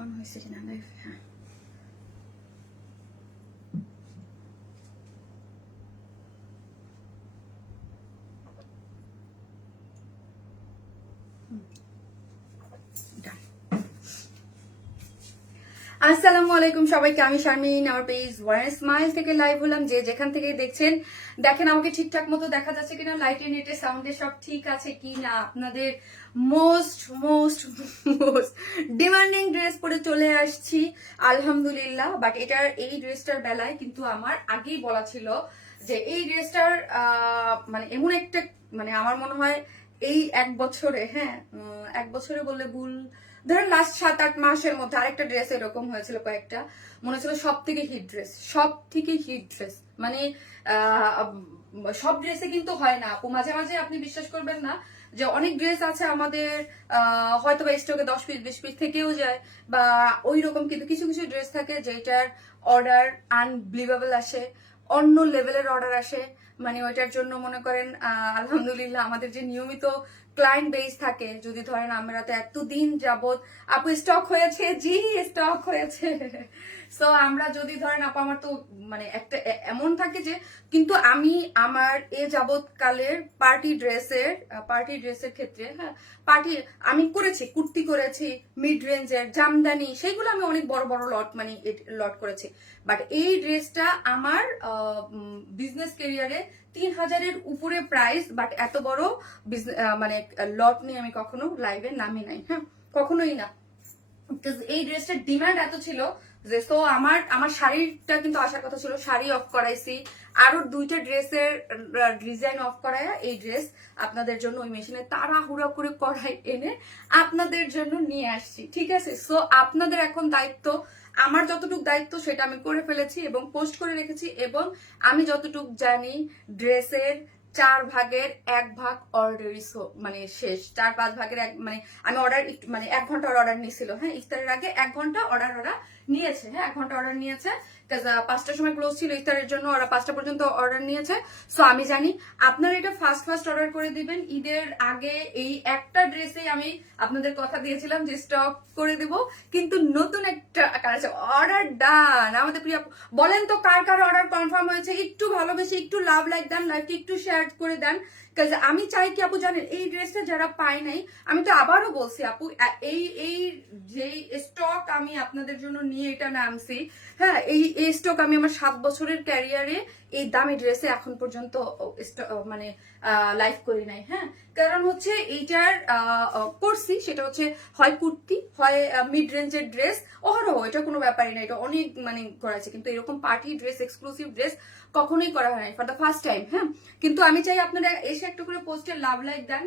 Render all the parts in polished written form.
On হয়েছে কিনা live? হ্যাঁ। আসসালামু আলাইকুম সবাইকে, আমি শারমিন, আমার পেজ ওয়ান স্মাইল থেকে লাইভ হলাম। যে যেখান থেকে দেখছেন দেখেন আমাকে ঠিকঠাক মতো দেখা যাচ্ছে কিনা, লাইটে নেটে সাউন্ডে সব ঠিক আছে কিনা। আপনাদের most most most demanding dress পরে চলে আসছি আলহামদুলিল্লাহ। বাট এটার এই ড্রেসটার বেলায় কিন্তু আমার আগেই বলা ছিল যে এই ড্রেসটার মানে এমন একটা, মানে আমার মনে হয় এই এক বছরে, হ্যাঁ এক বছরে বললে ভুল, ধরেন লাস্ট 7-8 মাসের মধ্যে আরেকটা ড্রেস এরকম হয়েছিল, কয়েকটা মনে হচ্ছিল সব থেকে হিট ড্রেস, সব থেকে হিট ড্রেস। মানে সব ড্রেসে কিন্তু হয় না আপু, মাঝে মাঝে আপনি বিশ্বাস করবেন না যে অনেক ড্রেস আছে আমাদের হয়তো বা স্টকে 10 পিস 20 পিস থেকেও যায় বা ওই রকম, কিন্তু কিছু কিছু ড্রেস থাকে যেটার অর্ডার আনবিলিভেবল আসে, অন্য লেভেলের অর্ডার আসে। মানে ওইটার জন্য মনে করেন আলহামদুলিল্লাহ আমাদের যে নিয়মিত ক্লায়েন্ট বেস থাকে, যদি ধরেন আমরা তো এতদিন যাবত আপু স্টক হয়েছে, জি স্টক হয়েছে, সো আমরা যদি ধরেন আপু আমার তো মানে একটা এমন থাকে যে, কিন্তু আমি আমার এ যাবৎকালের পার্টি ড্রেসের ক্ষেত্রে, হ্যাঁ পার্টি আমি করেছি, কুর্তি করেছি, মিড রেঞ্জের জামদানি, সেগুলো আমি অনেক বড় বড় লট মানে লট করেছি। বাট এই ড্রেসটা আমার বিজনেস ক্যারিয়ারে 3000-এর উপরে প্রাইস, বাট এত বড় মানে লট নিয়ে আমি কখনো লাইভে নামি নাই, হ্যাঁ কখনোই না। এই ড্রেসটার ডিমান্ড এত ছিল যে, তো আমার আমার শাড়িটা কিন্তু আসার কথা ছিল, শাড়ি অফ করাইছি, আরো 2টা ড্রেসের ডিজাইন অফ করায় এই ড্রেস আপনাদের জন্য ওই মেশিনে তাড়াহুড়া করে কড়াই এনে আপনাদের জন্য নিয়ে আসছি, ঠিক আছে। সো আপনাদের এখন দায়িত্ব, আমার যতটুকু দায়িত্ব সেটা আমি করে ফেলেছি এবং পোস্ট করে রেখেছি, এবং আমি যতটুকু জানি ড্রেসের 4 ভাগের 1 ভাগ অলরেডি মানে শেষ, 4-5 ভাগের এক, মানে আমি অর্ডার মানে 1 ঘন্টার অর্ডার নিয়েছিল, হ্যাঁ ইফতারের আগে 1 ঘন্টা অর্ডার ওরা নিয়েছে, হ্যাঁ 1 ঘন্টা অর্ডার নিয়েছে, 5টার সময় ক্লোজ ছিল ইফতারের জন্য, ওরা 5টা পর্যন্ত অর্ডার নিয়েছে। সো আমি জানি আপনারা এটা ফার্স্ট অর্ডার করে দিবেন ঈদের আগে। এই একটা ড্রেসেই আমি আপনাদের কথা দিয়েছিলাম যে স্টক করে দিব, কিন্তু নতুন একটা কাজ অর্ডার ডান। আমাদের প্রিয় বলেন তো কার কার অর্ডার কনফার্ম হয়েছে, একটু ভালোবেসে একটু লাভ লাইক দেন, লাইকটি একটু শেয়ার করে দেন। আমি চাই কি আপু জানেন, এই ড্রেসটা যারা পায় নাই, আমি তো আবারও বলছি আপু, এই এই যে স্টক আমি আপনাদের জন্য নিয়ে এটা নামছি, হ্যাঁ এই স্টক আমি আমার 7 বছরের ক্যারিয়ারে এই দামি ড্রেসে এখন পর্যন্ত মানে লাইভ করি নাই, হ্যাঁ কারণ হচ্ছে এইটার করছি সেটা হচ্ছে হয় কুর্তি, হয় মিড রেঞ্জের ড্রেস, অহরহ, এটা কোনো ব্যাপারই না, এটা অনেক মানে করা আছে, কিন্তু এরকম পার্টি ড্রেস, এক্সক্লুসিভ ড্রেস কখনোই করা হয় নাই ফর দ্য ফার্স্ট টাইম, হ্যাঁ। কিন্তু আমি চাই আপনারা এসে একটা করে পোস্টে লাভ লাইক দেন।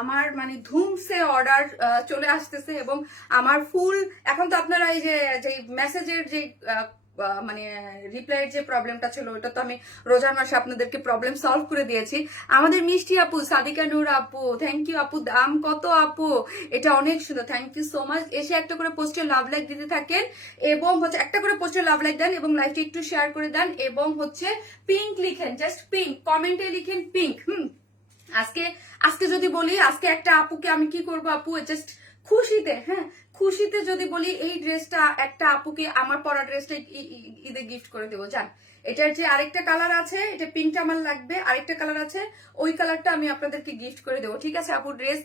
আমার মানে ধুমসে অর্ডার চলে আসতেছে, এবং আমার ফুল এখন তো আপনারা এই যে মেসেজের যে মানে রিপ্লাইয়ের যে প্রবলেমটা ছিল, ওটা তো আমি রোজার মাসে আপনাদেরকে প্রবলেম সলভ করে দিয়েছি। আমাদের মিষ্টি আপু, সাদিকা নূর আপু, থ্যাংক ইউ আপু, দাম কত আপু, এটা অনেক সুন্দর, থ্যাংক ইউ সো মাচ। এসে একটা করে পোস্টে লাভ লাইক দিতে থাকেন, এবং হচ্ছে একটা করে পোস্টে লাভ লাইক দেন এবং লাইভটি একটু শেয়ার করে দেন, এবং হচ্ছে পিঙ্ক লিখেন, জাস্ট পিঙ্ক, কমেন্টে লিখেন পিঙ্ক। আজকে আজকে যদি বলি, আজকে একটা আপুকে আমি কি করবো আপু, জাস্ট খুশিতে, হ্যাঁ খুশিতে যদি বলি এই ড্রেসটা একটা আপুকে, আমার পরা ড্রেসটা ঈদে গিফট করে দেবো, জান। এটার যে আরেকটা কালার আছে, এটা পিঙ্কটা আমার লাগবে, আরেকটা কালার আছে, ওই কালারটা আমি আপনাদেরকে গিফট করে দেবো, ঠিক আছে আপু। ড্রেস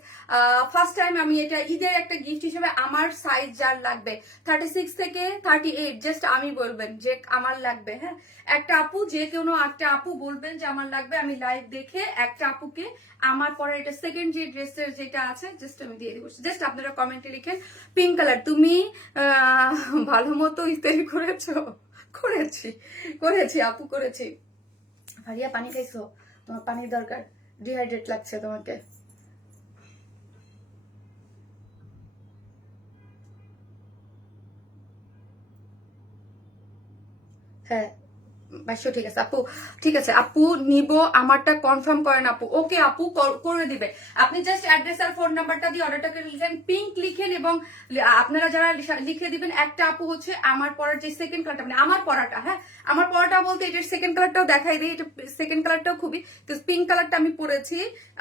ফার্স্ট টাইম আমি এটা ঈদের একটা গিফট হিসেবে, আমার সাইজ যার লাগবে 36 থেকে 38, জাস্ট আমি বলবেন যে আমার লাগবে, হ্যাঁ একটা আপু, যে কোনো একটা আপু বলবেন যে আমার লাগবে, আমি লাইভ দেখে একটা আপুকে আমার পরে এটা সেকেন্ড যে ড্রেসের যেটা আছে জাস্ট আমি দিয়ে দেবো। জাস্ট আপনারা কমেন্টে লিখেন পিঙ্ক কালার। তুমি ভালো মতো ইস্তেরি করেছো? করেছি করেছি আপু, করেছি। ভারিয়া পানি খাইছো? তোমার পানির দরকার, ডিহাইড্রেট লাগছে তোমাকে। হ্যাঁ 2200 ঠিক আছে আপু, ঠিক আছে আপু নিব, আমারটা কনফার্ম করেন আপু। ওকে আপু করে দিবে, আপনি জাস্ট অ্যাড্রেস আর ফোন নাম্বারটা দিয়ে অর্ডারটাকে লিখেন, পিঙ্ক লিখেন, এবং আপনারা যারা লিখে দিবেন একটা আপু হচ্ছে আমার পরার যে সেকেন্ড কালারটা, মানে আমার পরাটা, হ্যাঁ আমার পরাটা বলতে এটার সেকেন্ড কালারটাও দেখাই দিই, এটা সেকেন্ড কালারটাও খুবই পিঙ্ক কালারটা আমি পরেছি,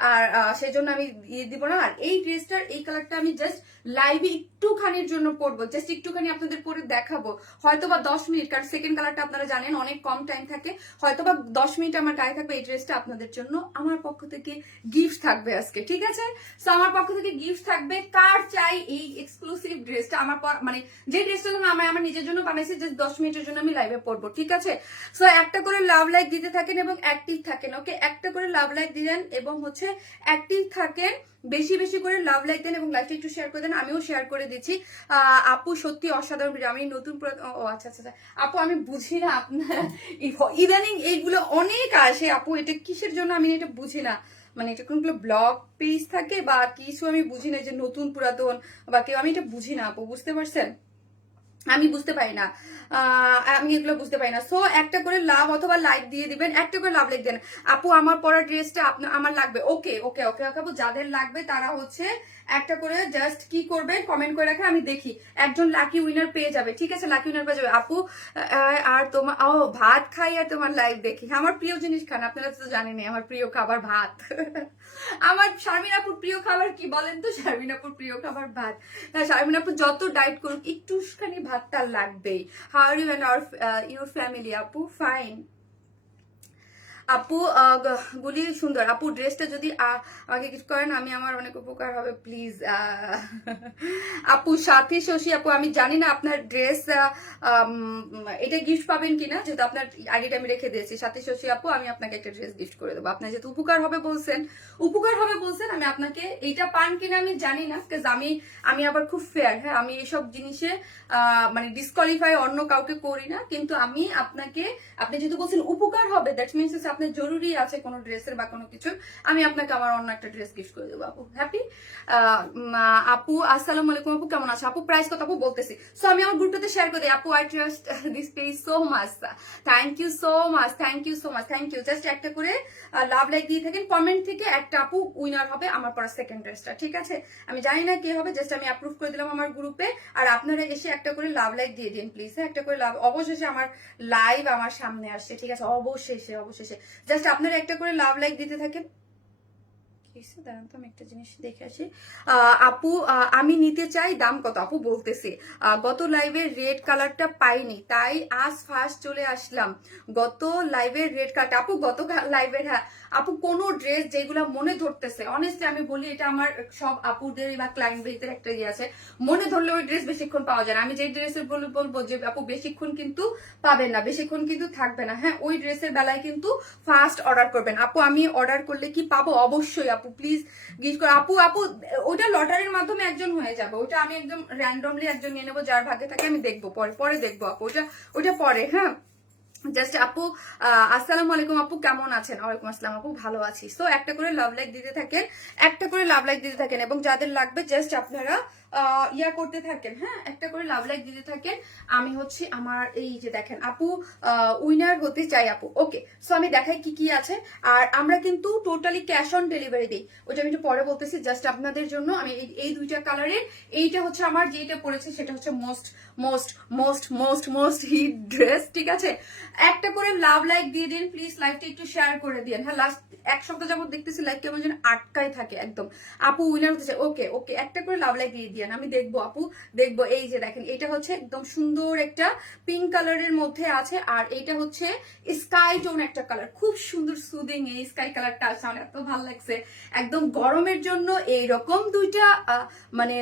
আর সেই জন্য আমি দিব না। আর এই ড্রেসটার এই কালারটা আমি জাস্ট লাইভে একটুখানির জন্য পরবো, জাস্ট একটুখানি আপনাদের পরে দেখাবো, হয়তো বা 10 মিনিট, কারণ সেকেন্ড কালারটা আপনারা জানেন অনেক কম টাইম থাকে, হয়তো বা 10 মিনিট আমার গায়ে থাকবে। এই ড্রেসটা আপনাদের জন্য আমার পক্ষ থেকে গিফট থাকবে আজকে, ঠিক আছে? সো আমার পক্ষ থেকে গিফট থাকবে, কার চাই এই এক্সক্লুসিভ ড্রেসটা, আমার মানে যে ড্রেসটা আমি আমার নিজের জন্য বানাইছি, জাস্ট 10 মিনিটের জন্য আমি লাইভে পরবো, ঠিক আছে? সো একটা করে লাভ লাইক দিতে থাকেন এবং অ্যাক্টিভ থাকেন, ওকে? একটা করে লাভ লাইক দিলেন এবং হচ্ছে অ্যাক্টিভ থাকেন, বেশি বেশি করে লাভ লাইক দেন এবং লাইভটা একটু শেয়ার করে দেন, আমিও শেয়ার করে দিচ্ছি। আপু সত্যি অসাধারণ ভিডিও, আমি নতুন ও আচ্ছা আচ্ছা আপু আমি বুঝি না আপনার ইদানিং এইগুলো অনেক আসে আপু, এটা কিসের জন্য আমি এটা বুঝি না, মানে এটা কোনগুলো ব্লগ পেজ থাকে বা কিছু, আমি বুঝি না যে নতুন পুরাতন বা কেউ, আমি এটা বুঝি না আপু, বুঝতে পারছেন? আমি বুঝতে পারি না, আমি এগুলো বুঝতে পারি না। সো একটা করে লাভ অথবা লাইক দিয়ে দিবেন, একটা করে লাভ লাইক দেন। আপু আমার পরা ড্রেসটা আপনার আমার লাগবে, ওকে ওকে ওকে ওকে আপু, যাদের লাগবে তারা হচ্ছে একটা করে জাস্ট কি করবেন, কমেন্ট করে রাখেন, আমি দেখি একজন লাকি উইনার পেয়ে যাবে, ঠিক আছে? লাকি উইনার পেয়ে যাবে আপু। আর তোমার ভাত খাই আর তোমার লাইভ দেখি, আমার প্রিয় জিনিস খান, আপনারা তো জানেনই আমার প্রিয় খাবার ভাত আমার শারমিন আপুর প্রিয় খাবার কি বলেন তো? শারমিন আপুর প্রিয় খাবার ভাত। শারমিন আপু যত ডায়েট করুক একটুখানি ভাতটা লাগবেই। How are you and your family আপু? ফাইন আপু, গুলি সুন্দর আপু, ড্রেসটা যদি আমাকে কিছু করেন আমি আমার অনেক উপকার হবে প্লিজ। আপু সাথী শশী আপু, আমি জানি না আপনার ড্রেস এটা গিফট পাবেন কিনা, যেহেতু আপনার আইডিটা আমি রেখে দিয়েছি। সাথী শশী আপু, আমি আপনাকে একটা ড্রেস গিফট করে দেবো, আপনার যেহেতু উপকার হবে বলছেন, আমি আপনাকে এইটা পান কিনা আমি জানি না, বিকজ আমি আবার খুব ফেয়ার, হ্যাঁ আমি এসব জিনিসে মানে ডিসকোয়ালিফাই অন্য কাউকে করি না, কিন্তু আমি আপনাকে, আপনি যেহেতু বলছেন উপকার হবে, দ্যাট মিনস আপনার জরুরি আছে কোনো ড্রেসের বা কোনো কিছু, আমি আপনাকে আমার অন্য একটা ড্রেস গিফট করে দেবো আপু। হ্যাপি? আপু আসসালামু আলাইকুম আপু, কেমন আছে আপু? প্রাইস কত আপু বলতেছি। সো আমি আমার গ্রুপটাতে শেয়ার করে দিই আপু, I trust this page so much, thank you so much, thank you so much, thank you. Just একটা করে লাভ লাইক দিয়ে থাকেন, কমেন্ট থেকে একটা আপু উইনার হবে আমার পরা সেকেন্ড ড্রেসটা, ঠিক আছে? আমি জানি না কে হবে, জাস্ট আমি অ্যাপ্রুভ করে দিলাম আমার গ্রুপে, আর আপনারা এসে একটা করে লাভ লাইক দিয়ে দিন প্লিজ, একটা করে লাভ। অবশেষে আমার লাইভ আমার সামনে আসছে, ঠিক আছে? অবশেষে অবশেষে জাস্ট আপনারা একটা করে লাভ লাইক দিতে থাকেন। দাঁড়ান তো আমি একটা জিনিস দেখে আসি। আপু আমি নিতে চাই, দাম কত আপু? বলতেছি গত লাইভের রেড কালারটা পাইনি, তাই আজ ফার্স্ট চলে আসলাম। গত লাইভের রেড কালারটা আপু, গত লাইভের, হ্যাঁ আপু কোনো ড্রেস যেগুলো মনে ধরতেছে, অনেস্টলি আমি বলি এটা আমার সব আপুদের বা ক্লায়েন্টদের একটা ইয়ে আছে, মনে ধরলে ওই ড্রেস বেশিক্ষণ পাওয়া যায় না। আমি যে ড্রেসের বলবো যে আপু বেশিক্ষণ কিন্তু পাবেন না, বেশিক্ষণ কিন্তু থাকবে না, হ্যাঁ ওই ড্রেসের বেলায় কিন্তু ফার্স্ট অর্ডার করবেন আপু। আমি অর্ডার করলে কি পাবো? অবশ্যই আপু, প্লিজ গিফট করে আপু। আপু ওটা লটারির মাধ্যমে একজন হয়ে যাবে, ওটা আমি একদম র্যান্ডমলি একজন নিয়ে নেবো, যার ভাগ্যে থাকে আমি দেখবো, পরে দেখবো আপু, ওটা পরে, হ্যাঁ জাস্ট আপু আসসালামু আলাইকুম আপু, কেমন আছেন? ওয়ালাইকুম আসসালাম আপু, ভালো আছি। সো একটা করে লাভ লাইক দিতে থাকেন, একটা করে লাভ লাইক দিতে থাকেন, এবং যাদের লাগবে জাস্ট আপনারা ইয়া করতে থাকেন, হ্যাঁ একটা করে লাভ লাইক দিতে থাকেন। আমি হচ্ছে আমার এই যে দেখেন আপু উইনার হতে চাই আপু, ওকে? সো আমি দেখাই কি কি আছে, আর আমরা কিন্তু টোটালি ক্যাশ অন ডেলিভারি দিই, ওটা আমি একটু পরে বলতেছি। জাস্ট আপনাদের জন্য আমি এই দুইটা কালারের, এইটা হচ্ছে আমার যেটা পরেছে সেটা হচ্ছে most most most most most hit dress, ঠিক আছে? একটা করে লাভ লাইক দিয়ে দিন প্লিজ, লাইভটা একটু শেয়ার করে দিন। হ্যাঁ লাস্ট এক সপ্তাহ যাবত দেখতেছি লাইক কেমন যেন আটকায় থাকে একদম। আপু উইনার হতেছে, ওকে ওকে একটা করে লাভ লাইক দিয়ে দিন, আমি দেখবো আপু দেখবো। এই যে দেখেন এটা হচ্ছে একদম সুন্দর একটা পিঙ্ক কালারের মধ্যে আছে, আর এইটা হচ্ছে স্কাই টোন একটা কালার, খুব সুন্দর সুদিং। এই স্কাই কালারটা আসলে আমার এত ভালো লাগছে, একদম গরমের জন্য এইরকম দুইটা মানে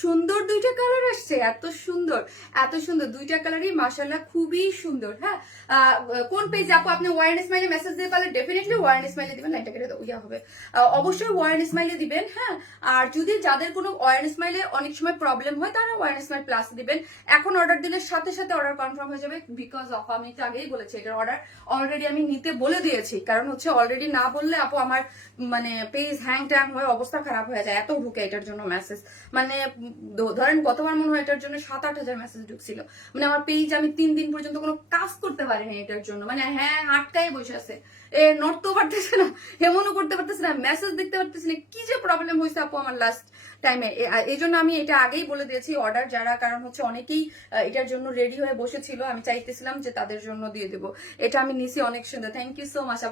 সুন্দর দুইটা কালার আসছে, এত সুন্দর এত সুন্দর দুইটা কালারই মাশাআল্লাহ খুবই সুন্দর। হ্যাঁ কোন পেজে আপু? আপনি ওয়ারেন স্মাইলে মেসেজ দিয়ে পারলে ডেফিনেটলি ওয়ারেন স্মাইলে দিবেন, লাইনটা কেটে ইয়া হবে, অবশ্যই ওয়ারেন স্মাইলে দিবেন। হ্যাঁ আর যদি যাদের কোনো ওয়ারেন স্মাইলে অনেক অনেক সময় প্রবলেম হয় তারা ওয়ারনেস মাইল প্লাস দিবেন। এখন অর্ডার দিলে সাথে সাথে অর্ডার কনফার্ম হয়ে যাবে, বিকজ অফ আমি তো আগেই বলেছি এটার অর্ডার অলরেডি আমি নিতে বলে দিয়েছি। কারণ হচ্ছে অলরেডি না বললে আপু আমার মানে পেজ হ্যাং ট্যাং হয়ে অবস্থা খারাপ হয়ে যায়, এত ঢুকে এটার জন্য মেসেজ। মানে ধরেন গতবার মনে হয় এটার জন্য 7-8 হাজার মেসেজ ঢুকছিল। মানে আমার পেজ আমি 3 দিন পর্যন্ত কোনো কাজ করতে পারিনি এটার জন্য, মানে হ্যাঁ আটকায় বসে আছে, নড়তেও পারতেছে না, এমনও করতে পারতেছে না, মেসেজ দেখতে পারতেছে না, কি যে প্রবলেম হয়েছে আপু আমার লাস্ট টাইমে। এই জন্য আমি এটা আগেই বলে দিয়েছি অর্ডার যারা, কারণ হচ্ছে অনেকেই এটার জন্য রেডি হয়ে বসেছিল, আমি চাইতেছিলাম যে তাদের জন্য দিয়ে দেবো। এটা আমি নিছি, অনেক সুন্দর, থ্যাংক ইউ সো মাচ।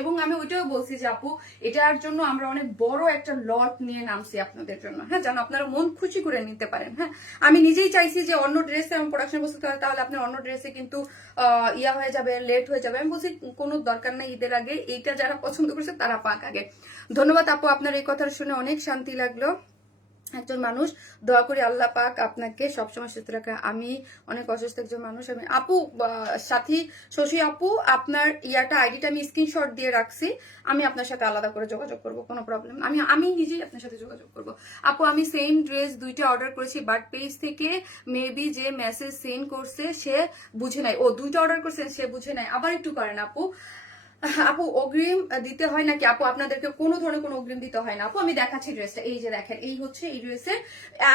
এবং আমি ওইটাও বলছি যে আপু এটার জন্য আমরা অনেক বড় একটা লট নিয়ে নামছি আপনাদের জন্য, হ্যাঁ, যেন আপনারা মন খুশি করে নিতে পারেন। হ্যাঁ, আমি নিজেই চাইছি যে অন্য ড্রেসে আমি প্রোডাকশন বসতে হয়, তাহলে আপনার অন্য ড্রেসে কিন্তু ইয়া হয়ে যাবে, লেট হয়ে যাবে। আমি বলছি কোনো দরকার নেই, ঈদের আগে এইটা যারা পছন্দ করছে তারা পাক আগে। ধন্যবাদ আপু, আপনার এই কথা শুনে অনেক শান্তি লাগলো। একজন মানুষ, দোয়া করি আল্লাহ পাক আপনাকে সবসময় সুস্থ রাখে। আমি অনেক অসুস্থ একজন মানুষ। আমি আপু সাথী শশী আপু, আপনার ইয়াটা আইডিটা আমি স্ক্রিনশট দিয়ে রাখছি, আমি আপনার সাথে আলাদা করে যোগাযোগ করব, কোনো প্রবলেম। আমি নিজেই আপনার সাথে যোগাযোগ করব। আপু আমি সেম ড্রেস 2টা অর্ডার করেছি, বাট পেজ থেকে মেবি যে মেসেজ সেন্ড করছে সে বুঝে নাই। ও 2টা অর্ডার করছেন, সে বুঝে নাই, আবার একটু করেন আপু। আপু অগ্রিম দিতে হয় নাকি? আপু আপনাদেরকে কোনো ধরনের কোনো অগ্রিম দিতে হয় না আপু। আমি দেখাচ্ছি ড্রেসটা, এই যে দেখেন, এই হচ্ছে এই ড্রেসের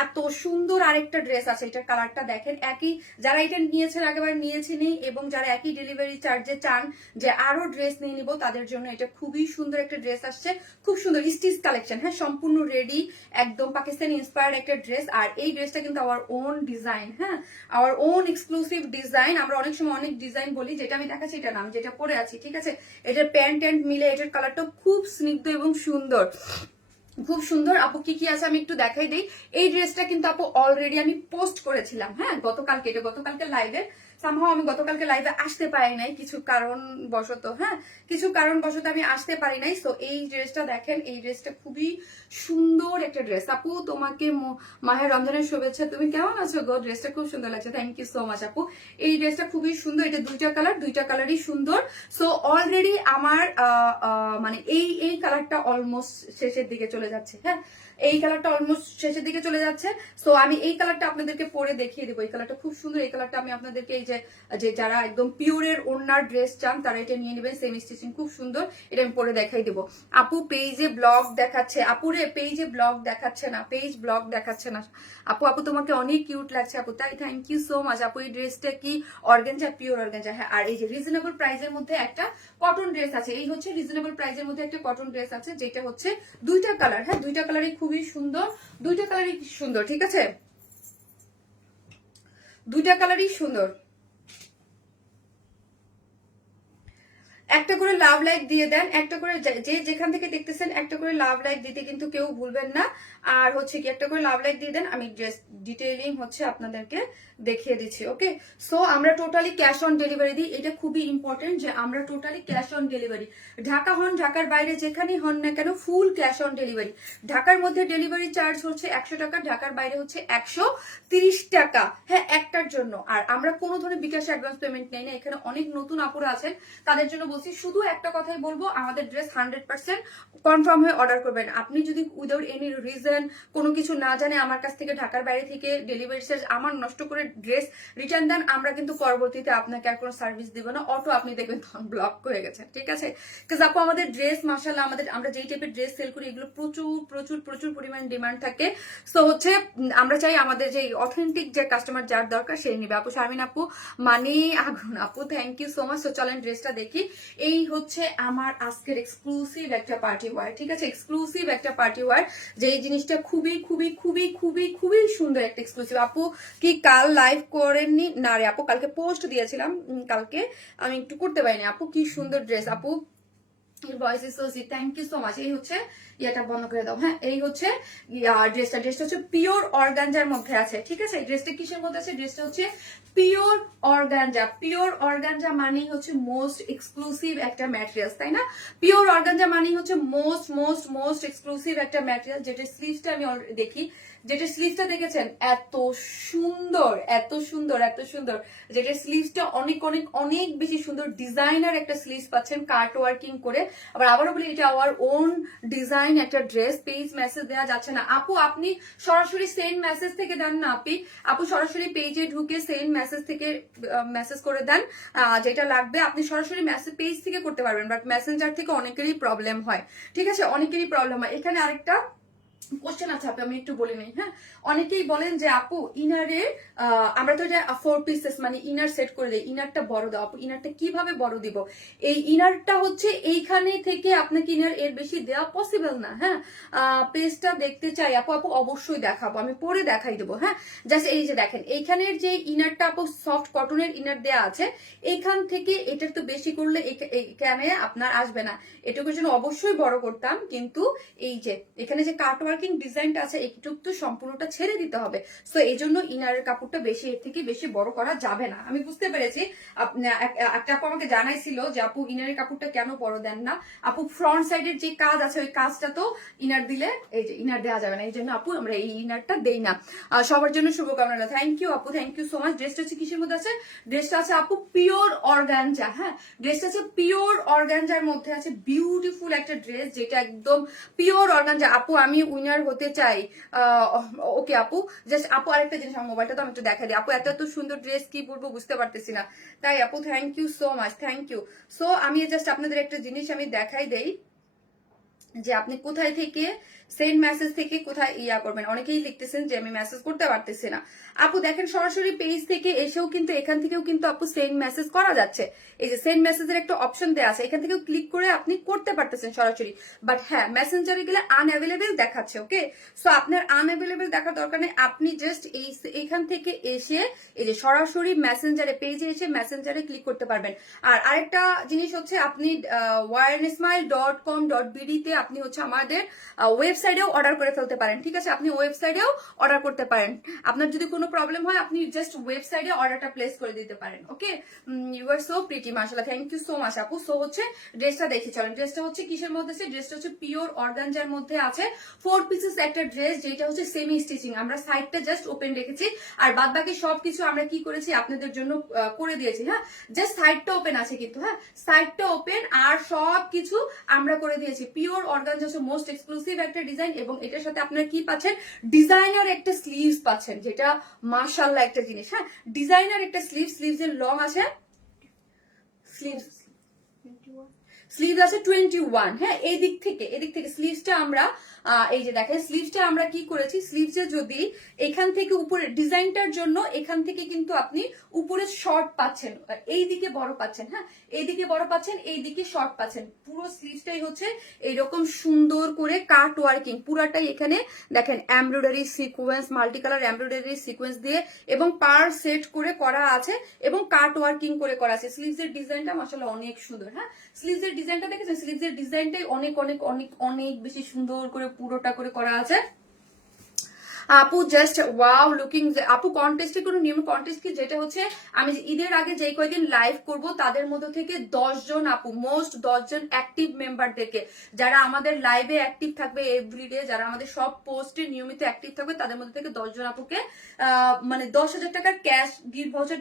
এত সুন্দর আরেকটা ড্রেস আছে, এটার কালারটা দেখেন। একই যারা এটা নিয়েছেন আগেবার নিয়েছেনই, এবং যারা একই ডেলিভারি চার্জে চান যে আরো ড্রেস নিয়ে নিব, তাদের জন্য এটা খুবই সুন্দর একটা ড্রেস আসছে, খুব সুন্দর স্টিচ কালেকশন। হ্যাঁ, সম্পূর্ণ রেডি, একদম পাকিস্তানি ইন্সপায়ার্ড একটা ড্রেস। আর এই ড্রেসটা কিন্তু আওয়ার ওন ডিজাইন, হ্যাঁ, আওয়ার ওন এক্সক্লুসিভ ডিজাইন। আমরা অনেক সময় অনেক ডিজাইন বলি, যেটা আমি দেখাচ্ছি এটা নাম, যেটা পরে আছি, ঠিক আছে। এটার প্যান্ট ট্যান্ট মিলে এটার কালারটা খুব স্নিগ্ধ এবং সুন্দর, খুব সুন্দর। আপু কি কি আছে আমি একটু দেখাই দিই। এই ড্রেসটা কিন্তু আপু অলরেডি আমি পোস্ট করেছিলাম, হ্যাঁ, গতকালকে। এটা গতকালকে লাইভে, সামহাও আমি গতকালকে লাইভে আসতে পারি নাই কিছু কারণবশত, হ্যাঁ, কিছু কারণবশত আমি আসতে পারি নাই। সো এই ড্রেসটা দেখেন, এই ড্রেসটা খুবই সুন্দর একটা ড্রেস। আপু তোমাকে মাহের রমজানের শুভেচ্ছা, তুমি কেমন আছো গো? ড্রেসটা খুব সুন্দর লাগছে, থ্যাংক ইউ সো মাচ আপু। এই ড্রেসটা খুবই সুন্দর, এটা 2টা কালার, 2টা কালারই সুন্দর। সো অলরেডি আমার মানে এই কালারটা অলমোস্ট শেষের দিকে চলে যাচ্ছে, হ্যাঁ, এই কালারটা অলমোস্ট শেষের দিকে চলে যাচ্ছে। সো আমি এই কালারটা আপনাদেরকে পরে দেখিয়ে দেবো। এই কালারটা খুব সুন্দর, এই কালারটা আমি আপনাদেরকে এই যে যারা একদম পিওরের ওড়নার ড্রেস চান তারা এটা নিয়ে নেবেন, সেমি স্টিচিং, খুব সুন্দর। এটা আমি পরে দেখাই দেবো। আপু পেজে ব্লগ দেখাচ্ছে, আপুরে পেজে ব্লগ দেখাচ্ছে না, পেজ ব্লগ দেখাচ্ছে না আপু। আপু তোমাকে অনেক কিউট লাগছে আপু, তাই থ্যাংক ইউ সো মাচ আপু। এই ড্রেসটা কি অর্গানজা? পিওর অর্গানজা, হ্যাঁ। আর এই যে রিজনেবল প্রাইসের মধ্যে একটা কটন ড্রেস আছে, এই হচ্ছে রিজনেবল প্রাইসের মধ্যে একটা কটন ড্রেস আছে, যেটা হচ্ছে 2টা কালার, হ্যাঁ, 2টা কালারই খুবই সুন্দর, 2টা কালারই সুন্দর, ঠিক আছে, 2টা কালারই সুন্দর। একটা করে লাভ লাইক দিয়ে দেন, একটা করে যে যেখান থেকে দেখতেছেন একটা করে লাভ লাইক দিতে কিন্তু কেউ ভুলবেন না। আর হচ্ছে কি একটা করে লাভ লাইক দিয়ে দেন, আমি ড্রেস ডিটেইলিং হচ্ছে আপনাদেরকে দেখিয়ে দিচ্ছি। ওকে, সো আমরা টোটালি ক্যাশ অন ডেলিভারি দিই, এটা খুবই ইম্পর্টেন্ট যে আমরা totally cash on delivery, Dhaka হন ঢাকার বাইরে যেখানেই হন না কেন ফুল ক্যাশ অন ডেলিভারি। ঢাকার মধ্যে ডেলিভারি চার্জ হচ্ছে 100 টাকা, ঢাকার বাইরে হচ্ছে 130 টাকা, হ্যাঁ, একটার জন্য। আর আমরা কোনো ধরনের বিকাশে অ্যাডভান্স পেমেন্ট নেই না। এখানে অনেক নতুন আপুরা আছেন, তাদের জন্য বলছি শুধু একটা কথাই বলবো, আমাদের ড্রেস 100% কনফার্ম হয়ে অর্ডার করবেন। আপনি যদি উইদাউট এনি রিজন কোনো কিছু না জানে আমার কাছ থেকে ঢাকার বাইরে থেকে ডেলিভারি চার্জ আমার নষ্ট করে ড্রেস রিটার্ন দেন, আমরা কিন্তু পরবর্তীতে আপনাকে আর কোনো সার্ভিস দিব না, অটো আপনি দেখবেন তখন ব্লক হয়ে গেছে, ঠিক আছে। কারণ আপু আমাদের ড্রেস মাশাআল্লাহ, আমরা যেই টাইপের ড্রেস সেল করি এগুলো প্রচুর প্রচুর প্রচুর পরিমাণ ডিমান্ড থাকে। সো হচ্ছে আমরা চাই আমাদের যে অথেন্টিক যে কাস্টমার যার দরকার সেই নিবে। আপু শারমিন আপু মানে আগুন আপু, থ্যাংক ইউ সো মাচ। তো চলেন ড্রেসটা দেখি। এই হচ্ছে আমার আজকের এক্সক্লুসিভ একটা পার্টি ওয়ার, ঠিক আছে, এক্সক্লুসিভ একটা পার্টি ওয়ার, যে এই জিনিসটা খুবই খুবই খুবই খুবই খুবই সুন্দর একটা এক্সক্লুসিভ। আপু কি কাল লাইভ করেননি? না রে আপু, কালকে পোস্ট দিয়েছিলাম, কালকে আমি একটু করতে পারিনি আপু। কি সুন্দর ড্রেস আপু, voice is so sweet, thank you so much. এই হচ্ছে ইয়াটা বন্ধ করে দাও, হ্যাঁ, এই হচ্ছে ড্রেসটা হচ্ছে পিওর অর্গানজার মধ্যে আছে, ঠিক আছে। ড্রেসটা কিসের মধ্যে আছে? ড্রেসটা হচ্ছে পিওর অর্গানজা। পিওর অর্গানজা মানেই হচ্ছে মোস্ট এক্সক্লুসিভ একটা ম্যাটেরিয়াল, তাই না? পিওর অর্গানজা মানেই হচ্ছে মোস্ট মোস্ট মোস্ট এক্সক্লুসিভ একটা ম্যাটেরিয়াল, যেটা স্লিভসটা আমি দেখি যেটা স্লিভসটা দেখেছেন এত সুন্দর, এত সুন্দর, এত সুন্দর, যেটা স্লিভসটা অনেক অনেক অনেক বেশি সুন্দর ডিজাইনার একটা স্লিভস পাচ্ছেন কাট ওয়ার্কিং করে। আবার আবারও বলি এটা আওয়ার ওন ডিজাইন একটা ড্রেস। পেজ মেসেজ দেওয়া যাচ্ছে না আপু, আপনি সরাসরি সেন্ড মেসেজ থেকে দেন না আপু সরাসরি পেজে ঢুকে সেন্ড মেসেজ থেকে মেসেজ করে দেন যেটা লাগবে। আপনি সরাসরি মেসেজ পেজ থেকে করতে পারবেন, বাট মেসেঞ্জার থেকে অনেকেরই প্রবলেম হয়, ঠিক আছে, অনেকেরই প্রবলেম হয়। এখানে আরেকটা কোশ্চেন আছে আপু, আমি একটু বলে নিই। হ্যাঁ, অনেকেই বলেন যে আপু ইনারের আমরা তো এটা 4 পিসেস মানে ইনার সেট করে দিই, ইনারটা বড় দাও। আপু ইনারটা কিভাবে বড় দিব? এই ইনারটা হচ্ছে এইখানে থেকে আপনাকে ইনার এর বেশি দেওয়া পসিবল না। হ্যাঁ, পেজটা দেখতে চাই আপু, আপু অবশ্যই দেখাবো, আমি পরে দেখাই দেবো। হ্যাঁ, জাস্ট এই যে দেখেন এইখানের যে ইনারটা আপু সফট কটনের ইনার দেওয়া আছে, এইখান থেকে এটার তো বেশি করলে এখানে আপনার আসবে না, এটুকুর জন্য অবশ্যই বড় করতাম। কিন্তু এই যে এখানে যে কাট ওয়ার্কিং ডিজাইনটা আছে একটু তো সম্পূর্ণটা ছেড়ে দিতে হবে, সো এই জন্য ইনারের কাপড়টা বেশি এর থেকে বেশি বড় করা যাবে না। আমি বুঝতে পেরেছি। একটা আপু আমাকে জানাইছিল যে আপু ইনারের কাপড়টা কেন বড় দেন না? আপু ফ্রন্ট সাইডের যে কাজ আছে ওই কাজটা তো ইনার দিলে এই যে ইনার দেওয়া যাবে না, এই জন্য আপু আমরা এই ইনারটা দেই না। সবার জন্য শুভকামনা। থ্যাংক ইউ আপু, থ্যাংক ইউ সো মাচ। ড্রেসটা হচ্ছে কিসের মধ্যে আছে? ড্রেসটা আছে আপু পিওর অর্গানজা। হ্যাঁ, ড্রেসটা আছে পিওর অর্গানজার মধ্যে আছে, বিউটিফুল একটা ড্রেস যেটা একদম পিওর অর্গানজা। আপু আমি উইনার হতে চাই। ওকে আপু, জাস্ট আপু আরেকটা জিনিস, আমার মোবাইলটা তো আমি একটু দেখা দিই। আপু এত এত সুন্দর ড্রেস কি বলবো বুঝতে পারতেছি না, তাই আপু thank you so much, thank you. So আমি জাস্ট আপনাদের একটা জিনিস আমি দেখাই দেই যে আপনি কোথায় থেকে সেন্ড মেসেজ থেকে কোথায় ইয়া করবেন। অনেকেই লিখতেছেন যে আমি মেসেজ করতে পারতেছি না। আপু দেখেন সরাসরি পেজ থেকে এসেও কিন্তু এখান থেকেও কিন্তু আপু সেন্ড মেসেজ করা যাচ্ছে। এই যে সেন্ড মেসেজের একটা অপশন দেওয়া আছে, এখান থেকেও ক্লিক করে আপনি করতে পারতেছেন সরাসরি। বাট হ্যাঁ, মেসেঞ্জারে গেলে আনঅ্যাভেলেবেল দেখাচ্ছে। ওকে, সো আপনার আনঅ্যাভেলেবেল দেখার দরকার নেই। আপনি জাস্ট এইখান থেকে এসে এই যে সরাসরি মেসেঞ্জারে পেজে এসে মেসেঞ্জারে ক্লিক করতে পারবেন। আর আরেকটা জিনিস হচ্ছে আপনি wearenismile.com.bd তে আপনি হচ্ছে আমাদের ওয়েবসাইটেও অর্ডার করে ফেলতে পারেন। ঠিক আছে, আপনি ওয়েবসাইটেও অর্ডার করতে পারেন। আপনার যদি কোনো প্রবলেম হয় আপনি জাস্ট ওয়েবসাইটে অর্ডারটা প্লেস করে দিতে পারেন। ওকে, ইউ আর সো প্রিটি মাশাআল্লাহ, থ্যাংক ইউ সো মাচ আপু। সো হচ্ছে ড্রেসটা দেখে চলেন। ড্রেসটা হচ্ছে কিসের মধ্যে আছে? ড্রেসটা হচ্ছে পিওর অর্গানজার মধ্যে আছে, 4 পিসেস একটা ড্রেস যেটা হচ্ছে সেমি স্টিচিং। আমরা সাইডটা জাস্ট ওপেন রেখেছি আর বাদ বাকি সবকিছু আমরা কি করেছি আপনাদের জন্য করে দিয়েছি। হ্যাঁ, জাস্ট সাইডটা ওপেন আছে কিন্তু, হ্যাঁ সাইডটা ওপেন আর সবকিছু আমরা করে দিয়েছি। পিওর অর্গানজা হচ্ছে মোস্ট এক্সক্লুসিভ একটা ডিজাইন এবং এটার সাথে আপনারা কি পাচ্ছেন? ডিজাইনার একটা স্লিভস পাচ্ছেন, যেটা মাশাআল্লাহ একটা জিনিস। হ্যাঁ, ডিজাইনার একটা স্লিভস এর লং আছে, স্লিভ আছে 21। হ্যাঁ, এদিক থেকে স্লিভসটা আমরা এই যে দেখেন স্লিভসটা আমরা কি করেছি, স্লিভসে যদি এখান থেকে উপরে ডিজাইনটার জন্য এখান থেকে কিন্তু আপনি উপরে শর্ট পাচ্ছেন, এইদিকে বড় পাচ্ছেন। হ্যাঁ, এইদিকে বড় পাচ্ছেন, এইদিকে শর্ট পাচ্ছেন। পুরো স্লিভসটাই হচ্ছে এইরকম সুন্দর করে কাট ওয়ার্কিং, পুরাটাই এখানে দেখেন embroidery sequence, multi colour embroidery sequence দিয়ে এবং পার সেট করে করা আছে এবং কাট ওয়ার্কিং করে করা আছে। স্লিভসের ডিজাইনটা মাশাআল্লাহ অনেক সুন্দর। হ্যাঁ, স্লিভসের ডিজাইনটা দেখেছেন? স্লিভসের ডিজাইনটাই অনেক অনেক অনেক অনেক বেশি সুন্দর করে পুরোটা করে করা আছে। আপু জাস্ট ওয়াও লুকিং। আপু কন্টেস্টে কোনো নিয়ম কন্টেস্ট কি? যেটা হচ্ছে আমি ঈদের আগে যে কয়েকদিন লাইভ করব তাদের মধ্যে থেকে 10 জন আপু, মোস্ট 10 জন অ্যাক্টিভ মেম্বারদেরকে, যারা আমাদের লাইভে অ্যাক্টিভ থাকবে এভরিডে, যারা আমাদের সব পোস্টে নিয়মিত অ্যাক্টিভ থাকবে, তাদের মধ্যে থেকে 10 জন আপুকে মানে 10,000 টাকার ক্যাশ গিফট ভাউচার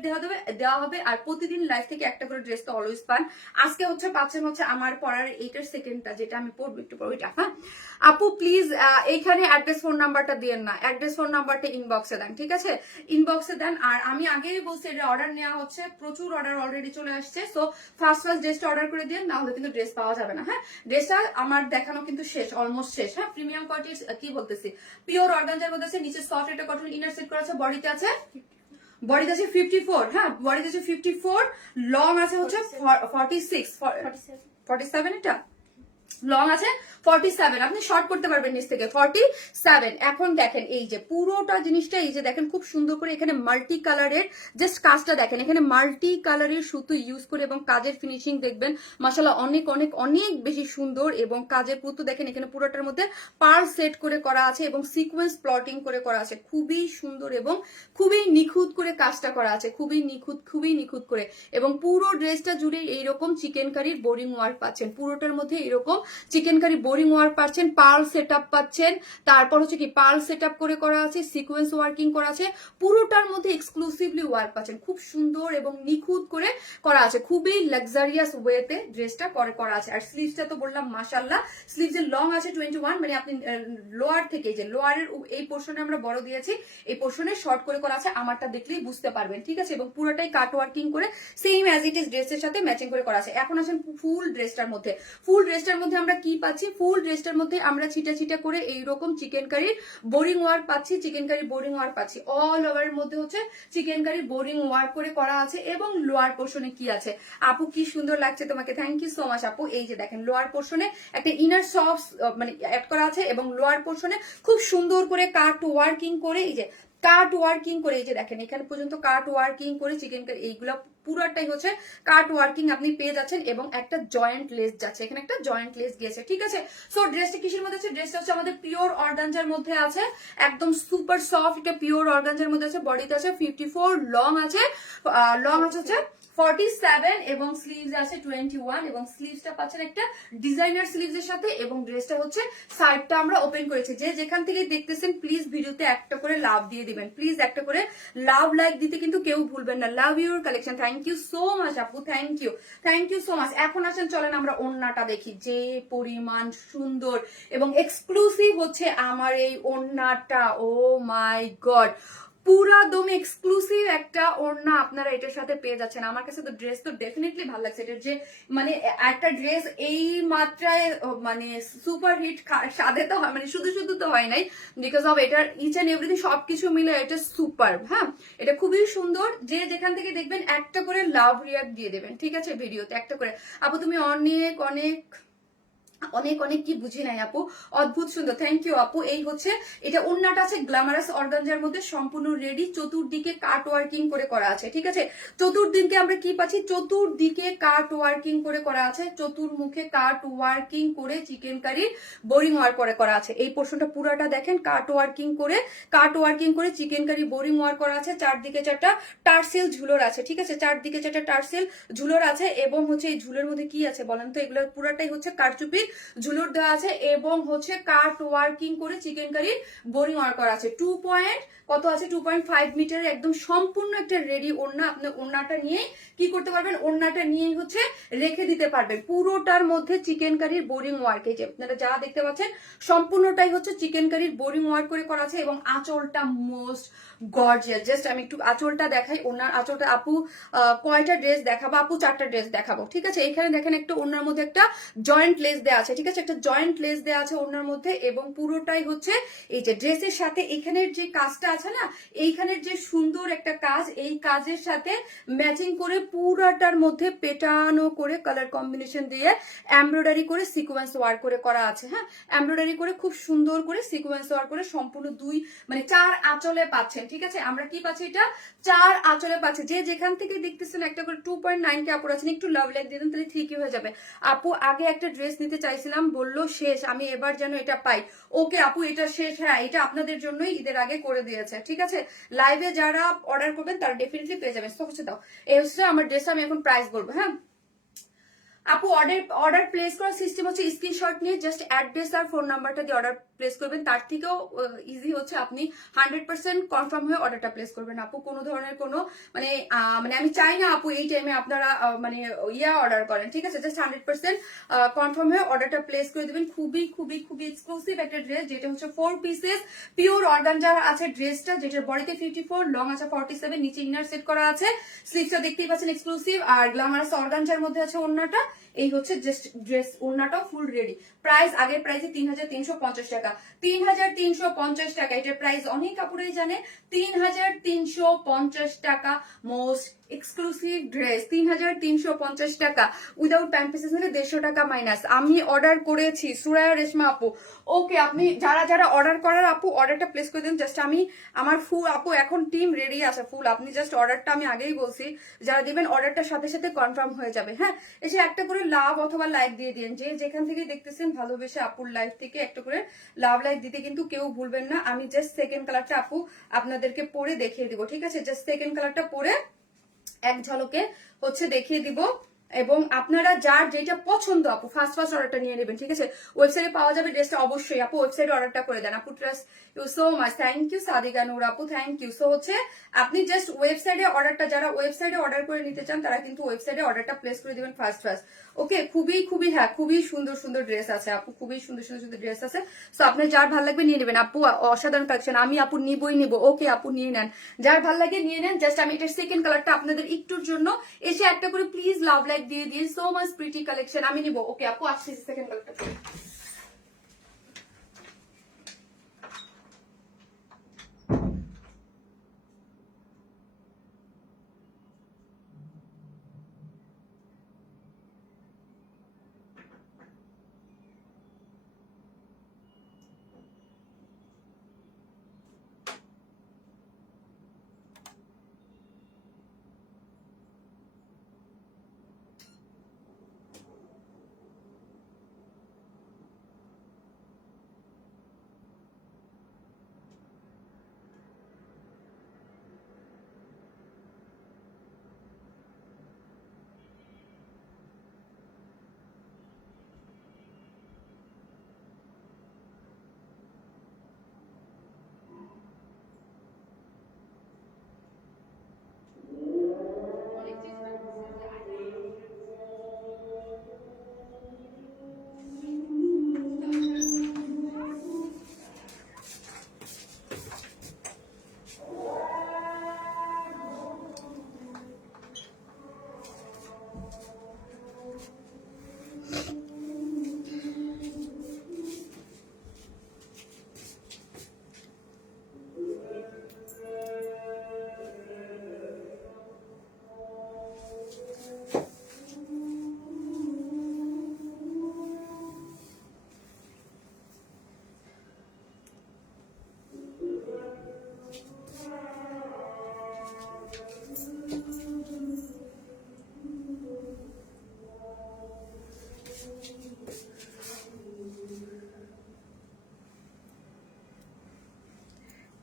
দেওয়া হবে। আর প্রতিদিন লাইভ থেকে একটা করে ড্রেস তো অলওয়েজ পান। আজকে হচ্ছে পাচ্ছেন হচ্ছে আমার পড়ার এইটার সেকেন্ডটা, যেটা আমি পড়বো একটু পড়বো এটা। হ্যাঁ আপু প্লিজ এইখানে অ্যাড্রেস ফোন নাম্বারটা দিয়েন না, অ্যাড্রেস ফোন নাম্বারটা ইনবক্সে দেন। ঠিক আছে, ইনবক্সে দেন। আর আমি আগেই বলছি এটা অর্ডার নেওয়া হচ্ছে, প্রচুর অর্ডার অলরেডি চলে আসছে। সো ফার্স্ট ড্রেসটা অর্ডার করে দিন, না হলে কিন্তু ড্রেস পাওয়া যাবে না। হ্যাঁ, ড্রেসটা আমার দেখানো কিন্তু শেষ, অলমোস্ট শেষ। হ্যাঁ, প্রিমিয়াম কোয়ালিটি কি বলতেছি, পিওর অর্গানজার মধ্যে আছে, নিচে সফট একটা কটন ইনার সেট করা আছে, বডিতে আছে 54। হ্যাঁ, বডিতে আছে 54, লং আছে হচ্ছে 47। এটা লং আছে 47, আপনি শর্ট করতে পারবেন নিচ থেকে 47। এখন দেখেন এই যে পুরোটা জিনিসটা, এই যে দেখেন খুব সুন্দর করে এখানে মাল্টি কালারের জাস্ট কাজটা দেখেন, এখানে মাল্টি কালারের সুতো ইউজ করে এবং কাজের ফিনিশিং দেখবেন মাশাআল্লাহ অনেক অনেক অনেক বেশি সুন্দর। এবং কাজের পুতো দেখেন এখানে পুরোটার মধ্যে পার সেট করে করা আছে এবং সিকোয়েন্স প্লটিং করে করা আছে, খুবই সুন্দর এবং খুবই নিখুঁত করে কাজটা করা আছে, খুবই নিখুঁত করে। এবং পুরো ড্রেসটা জুড়ে এইরকম চিকেন কারির বোরিং ওয়ার্ক পাচ্ছেন, পুরোটার মধ্যে এরকম এরকম চিকেন কারি বোরিং ওয়ার্ক পাচ্ছেন, পার্ল সেট আপ পাচ্ছেন, তারপর হচ্ছে কি পার্ল সেট আপ করে করা আছে, সিকোয়েন্স ওয়ার্কিং করা আছে, পুরোটার মধ্যে এক্সক্লুসিভলি ওয়ার্ক পাচ্ছেন, খুব সুন্দর এবং নিখুঁত করে করা আছে, খুবই লাক্সারিয়াস ওয়েতে ড্রেসটা করা আছে। আর স্লিভসটা তো বললাম মাশাআল্লাহ, স্লিভসের লং আছে 21, মানে আপনি লোয়ার থেকে যে লোয়ারের এই পোর্শনে আমরা বড় দিয়েছি, এই পোর্শনে শর্ট করে করা আছে, আমারটা দেখলেই বুঝতে পারবেন, ঠিক আছে। এবং পুরোটাই কাট ওয়ার্কিং করে সেম অ্যাজ ইট ইজ ড্রেসের সাথে ম্যাচিং করে করা আছে। এখন আসেন ফুল ড্রেসটার মধ্যে। ফুল ড্রেসটার মধ্যে আমরা কি পাচ্ছি? ফুল ড্রেসটার মধ্যে আমরা ছিটা ছিটা করে এইরকম চিকেন কারির বোরিং ওয়ার্ক পাচ্ছি, চিকেন কারি বোরিং ওয়ার্ক পাচ্ছি। অল ওভারের মধ্যে হচ্ছে চিকেন কারি বোরিং ওয়ার্ক করে করা আছে। এবং লোয়ার পোর্শনে কি আছে আপু, কি সুন্দর লাগছে তোমাকে, থ্যাংক ইউ সো মাচ আপু। এই যে দেখেন লোয়ার পোর্শনে একটা ইনার সফট মানে অ্যাড করা আছে, এবং লোয়ার পোর্শনে খুব সুন্দর করে কাট ওয়ার্কিং করে, এই যে কাট ওয়ার্কিং করে, এই যে দেখেন এখানে পর্যন্ত কাট ওয়ার্কিং করে চিকেন কারি, এইগুলা পুরোটাই হচ্ছে কাট ওয়ার্কিং আপনি পেয়ে যাচ্ছেন। এবং একটা জয়েন্ট লেস যাচ্ছে, এখানে একটা জয়েন্ট লেস গিয়েছে, ঠিক আছে। সো ড্রেসটা কিসের মধ্যে আছে? ড্রেসটা হচ্ছে আমাদের পিওর অর্গানজার মধ্যে আছে, একদম সুপার সফট, এটা পিওর অর্গানজার মধ্যে আছে। বডিতে আছে 54, লং আছে হচ্ছে 47, এবং স্লিভস আছে 21, এবং স্লিভসটা পাচ্ছেন একটা ডিজাইনার স্লিভস এর সাথে। এবং ড্রেসটা হচ্ছে সাইডটা আমরা ওপেন করেছি। যে যেখান থেকে দেখতেছেন প্লিজ ভিডিওতে একটা করে লাভ দিয়ে দিবেন, প্লিজ একটা করে লাভ লাইক দিতে কিন্তু কেউ ভুলবেন না। Love your collection, thank you so much আপু, থ্যাংক ইউ সো মাচ। এখন আসেন চলেন আমরা ওড়নাটা দেখি, যে পরিমাণ সুন্দর এবং এক্সক্লুসিভ হচ্ছে আমার এই ওড়নাটা। ও মাই গড, পুরা দমে এক্সক্লুসিভ একটা ওড়না আপনারা এটার সাথে পেয়ে যাচ্ছেন। আমার কাছে তো ড্রেস তো ডেফিনেটলি ভালো লাগছে। এটার যে মানে একটা ড্রেস এই মাত্রায় মানে সুপার হিট সাদে তো হয়, মানে শুধু শুধু তো হয় নাই, বিকজ অফ এটার ইচ এন্ড এভরিথিং সবকিছু মিলে এটা সুপার। হ্যাঁ, এটা খুবই সুন্দর। যে যেখান থেকে দেখবেন একটা করে লাভ রিয়াক্ট দিয়ে দেবেন, ঠিক আছে, ভিডিওতে একটা করে। আপু তুমি অনেক অনেক অনেক অনেক কি বুঝি নাই আপু, অদ্ভুত সুন্দর, থ্যাংক ইউ আপু। এই হচ্ছে এটা ওড়নাটা আছে গ্ল্যামারাস অর্গানজার মধ্যে, সম্পূর্ণ রেডি, চতুর্দিকে কাট ওয়ার্কিং করে করা আছে, ঠিক আছে। চতুর্দিকে আমরা কি পাচ্ছি? চতুর্দিকে কাট ওয়ার্কিং করে করা আছে, চতুর্মুখে কাট ওয়ার্কিং করে চিকেন কারি বোরিং ওয়ার্ক করে করা আছে। এই পোর্শনটা পুরাটা দেখেন কাট ওয়ার্কিং করে চিকেন কারি বোরিং ওয়ার্ক করা আছে। চারদিকে চারটা টার্সেল ঝুলোর আছে, ঠিক আছে, চারদিকে চারটা টার্সেল ঝুলোর আছে। এবং হচ্ছে এই ঝুলের মধ্যে কি আছে বলেন তো? এগুলোর পুরাটাই হচ্ছে কারচুপি ঝুলুর দেওয়া আছে, এবং হচ্ছে কাট ওয়ার্কিং করে চিকেন কারি বোরিং ওয়ার্ক করা আছে। 2.5 মিটারের একদম সম্পূর্ণ একটা রেডি ওড়না। আপনি ওড়নাটা নিয়ে কি করতে পারবেন? ওড়নাটা নিয়ে হচ্ছে রেখে দিতে পারবেন। পুরোটার মধ্যে চিকেন কারির বোরিং ওয়ার্ক, এই যে আপনারা যা দেখতে পাচ্ছেন সম্পূর্ণটাই হচ্ছে চিকেন কারির বোরিং ওয়ার্ক করে করা আছে। এবং আঁচলটা মোস্ট গর্জিয়াস। জাস্ট আমি একটু আঁচলটা দেখাই, ওনার আঁচলটা। আপু কয়টা ড্রেস দেখাবো? আপু 4টা ড্রেস দেখাবো, ঠিক আছে। এখানে দেখেন একটা ওনার মধ্যে একটা জয়েন্ট লেস দেওয়া আছে, ঠিক আছে, একটা জয়েন্ট লেস দেওয়া আছে ওনার মধ্যে। এবং পুরোটাই হচ্ছে এই যে ড্রেসের সাথে এখানের যে কাজটা আছে না, এইখানের যে সুন্দর একটা কাজ, এই কাজের সাথে ম্যাচিং করে পুরাটার মধ্যে পেটানো করে কালার কম্বিনেশন দিয়ে এমব্রয়ডারি করে সিকোয়েন্স ওয়ার্ক করে করা আছে। হ্যাঁ, এমব্রয়ডারি করে খুব সুন্দর করে সিকোয়েন্স ওয়ার্ক করে সম্পূর্ণ 4 আঁচলে পাচ্ছেন, ঠিক আছে। আমরা কি পাচ্ছি? এটা 4 আঁচলে পাচ্ছি। যে যেখান থেকে দেখতেছেন একটা করে 2.9 কে আপুর আছেন, একটু লাভ লাইক দিয়ে দেন, তাহলে ঠিকই হয়ে যাবে। আপু আগে একটা ড্রেস নিতে চাইছিলাম, বললো শেষ, আমি এবার যেন এটা পাই। ওকে আপু, এটা শেষ। হ্যাঁ, এটা আপনাদের জন্যই ঈদের আগে করে দিয়েছে, ঠিক আছে। লাইভে যারা অর্ডার করবেন তারা ডেফিনেটলি পেয়ে যাবেন। তো হচ্ছে দাও, এই হচ্ছে আমার ড্রেস। আমি এখন প্রাইস বলবো। হ্যাঁ আপু, অর্ডার প্লেস করার সিস্টেম হচ্ছে স্ক্রিনশট নিয়ে জাস্ট অ্যাড্রেস আর ফোন নাম্বারটা দিয়ে অর্ডার প্লেস করবেন। তার থেকেও ইজি হচ্ছে আপনি 100% কনফার্ম হয়ে অর্ডারটা প্লেস করবেন। আপু কোনো ধরনের কোনো মানে আমি চাই না আপু এই টাইমে আপনারা মানে অর্ডার করেন, ঠিক আছে। জাস্ট 100% কনফার্ম হয়ে অর্ডারটা প্লেস করে দেবেন। খুবই খুবই খুবই এক্সক্লুসিভ একটা ড্রেস, যেটা হচ্ছে 4 পিসেস পিওর অর্গানজার আছে ড্রেসটা, যেটার বডিতে 54, লং আছে 47, নিচে ইনার সেট করা আছে। স্লিভসটা দেখতেই পাচ্ছেন এক্সক্লুসিভ, আর গ্ল্যামারাস অর্গানজার মধ্যে আছে ওড়নাটা। এই হচ্ছে জাস্ট ড্রেস, ওড়নাটাও ফুল রেডি। প্রাইস আগের প্রাইসে 3350 টাকা, 3350 টাকা। এটার প্রাইস অনেক কাপড়েই জানে, 3350 টাকা। মোস্ট এক্সক্লুসিভ ড্রেস 3350 টাকা। উইদাউট প্যান্ট পিসেস নিলে 150 টাকা মাইনাস। আমি অর্ডার করেছি সুরায়া রেশমা আপু। ওকে, আপনি যারা যারা অর্ডার করার আপু অর্ডারটা প্লেস করে দিন। জাস্ট আমি আমার ফুল আপু এখন টিম রেডি আছে ফুল। আপনি জাস্ট অর্ডারটা, আমি আগেই বলছি যারা দিবেন অর্ডারটার সাথে সাথে কনফার্ম হয়ে যাবে। হ্যাঁ, এসে একটা করে লাভ অথবা লাইক দিয়ে দিন। যে যেখান থেকে দেখতেছেন ভালোবেসে আপুর লাইভ থেকে একটা করে লাভ লাইক দিতে কিন্তু কেউ ভুলবেন না। আমি জাস্ট সেকেন্ড কালারটা আপু আপনাদেরকে পরে দেখিয়ে দিব, ঠিক আছে। জাস্ট সেকেন্ড কালারটা পরে এক ঝলকে হচ্ছে দেখিয়ে দিব। এবং আপনারা যার যেটা পছন্দ আপু ফার্স্ট অর্ডারটা নিয়ে নেবেন, ঠিক আছে? ওয়েবসাইটে পাওয়া যাবে ড্রেসটা, অবশ্যই আপু ওয়েবসাইটে অর্ডারটা করে দেন। আপু trust you so much, thank you Sadika Noor আপু, থ্যাংক ইউ। সো হচ্ছে আপনি জাস্ট ওয়েবসাইটে অর্ডারটা, যারা ওয়েবসাইটে অর্ডার করে নিতে চান তারা কিন্তু ওয়েবসাইটে অর্ডারটা প্লেস করে দিবেন ফার্স্ট। ওকে, খুবই খুবই হ্যাঁ খুবই সুন্দর সুন্দর ড্রেস আছে আপু, খুবই সুন্দর সুন্দর ড্রেস আছে। সো আপনার যার ভালো লাগবে নিয়ে নেবেন আপু, অসাধারণ কালেকশন। আমি আপু নিবই নিব। ওকে আপু নিয়ে নেন, যার ভালো লাগে নিয়ে নেন। জাস্ট আমি এটার সেকেন্ড কালারটা আপনাদের একটুর জন্য এসে একটা করে প্লিজ লাভ লাইক দিয়ে দিয়ে। সো মাচ প্রিটি কালেকশন, আমি নিব। ওকে আপু আসছি সেকেন্ড কালারটা।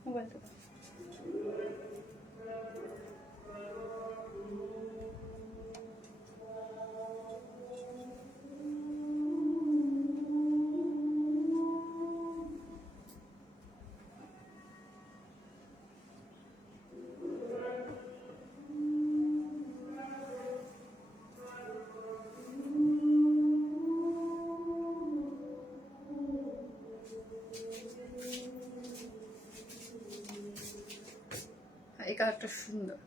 মোবাইলটা এই কালারটা সুন্দর।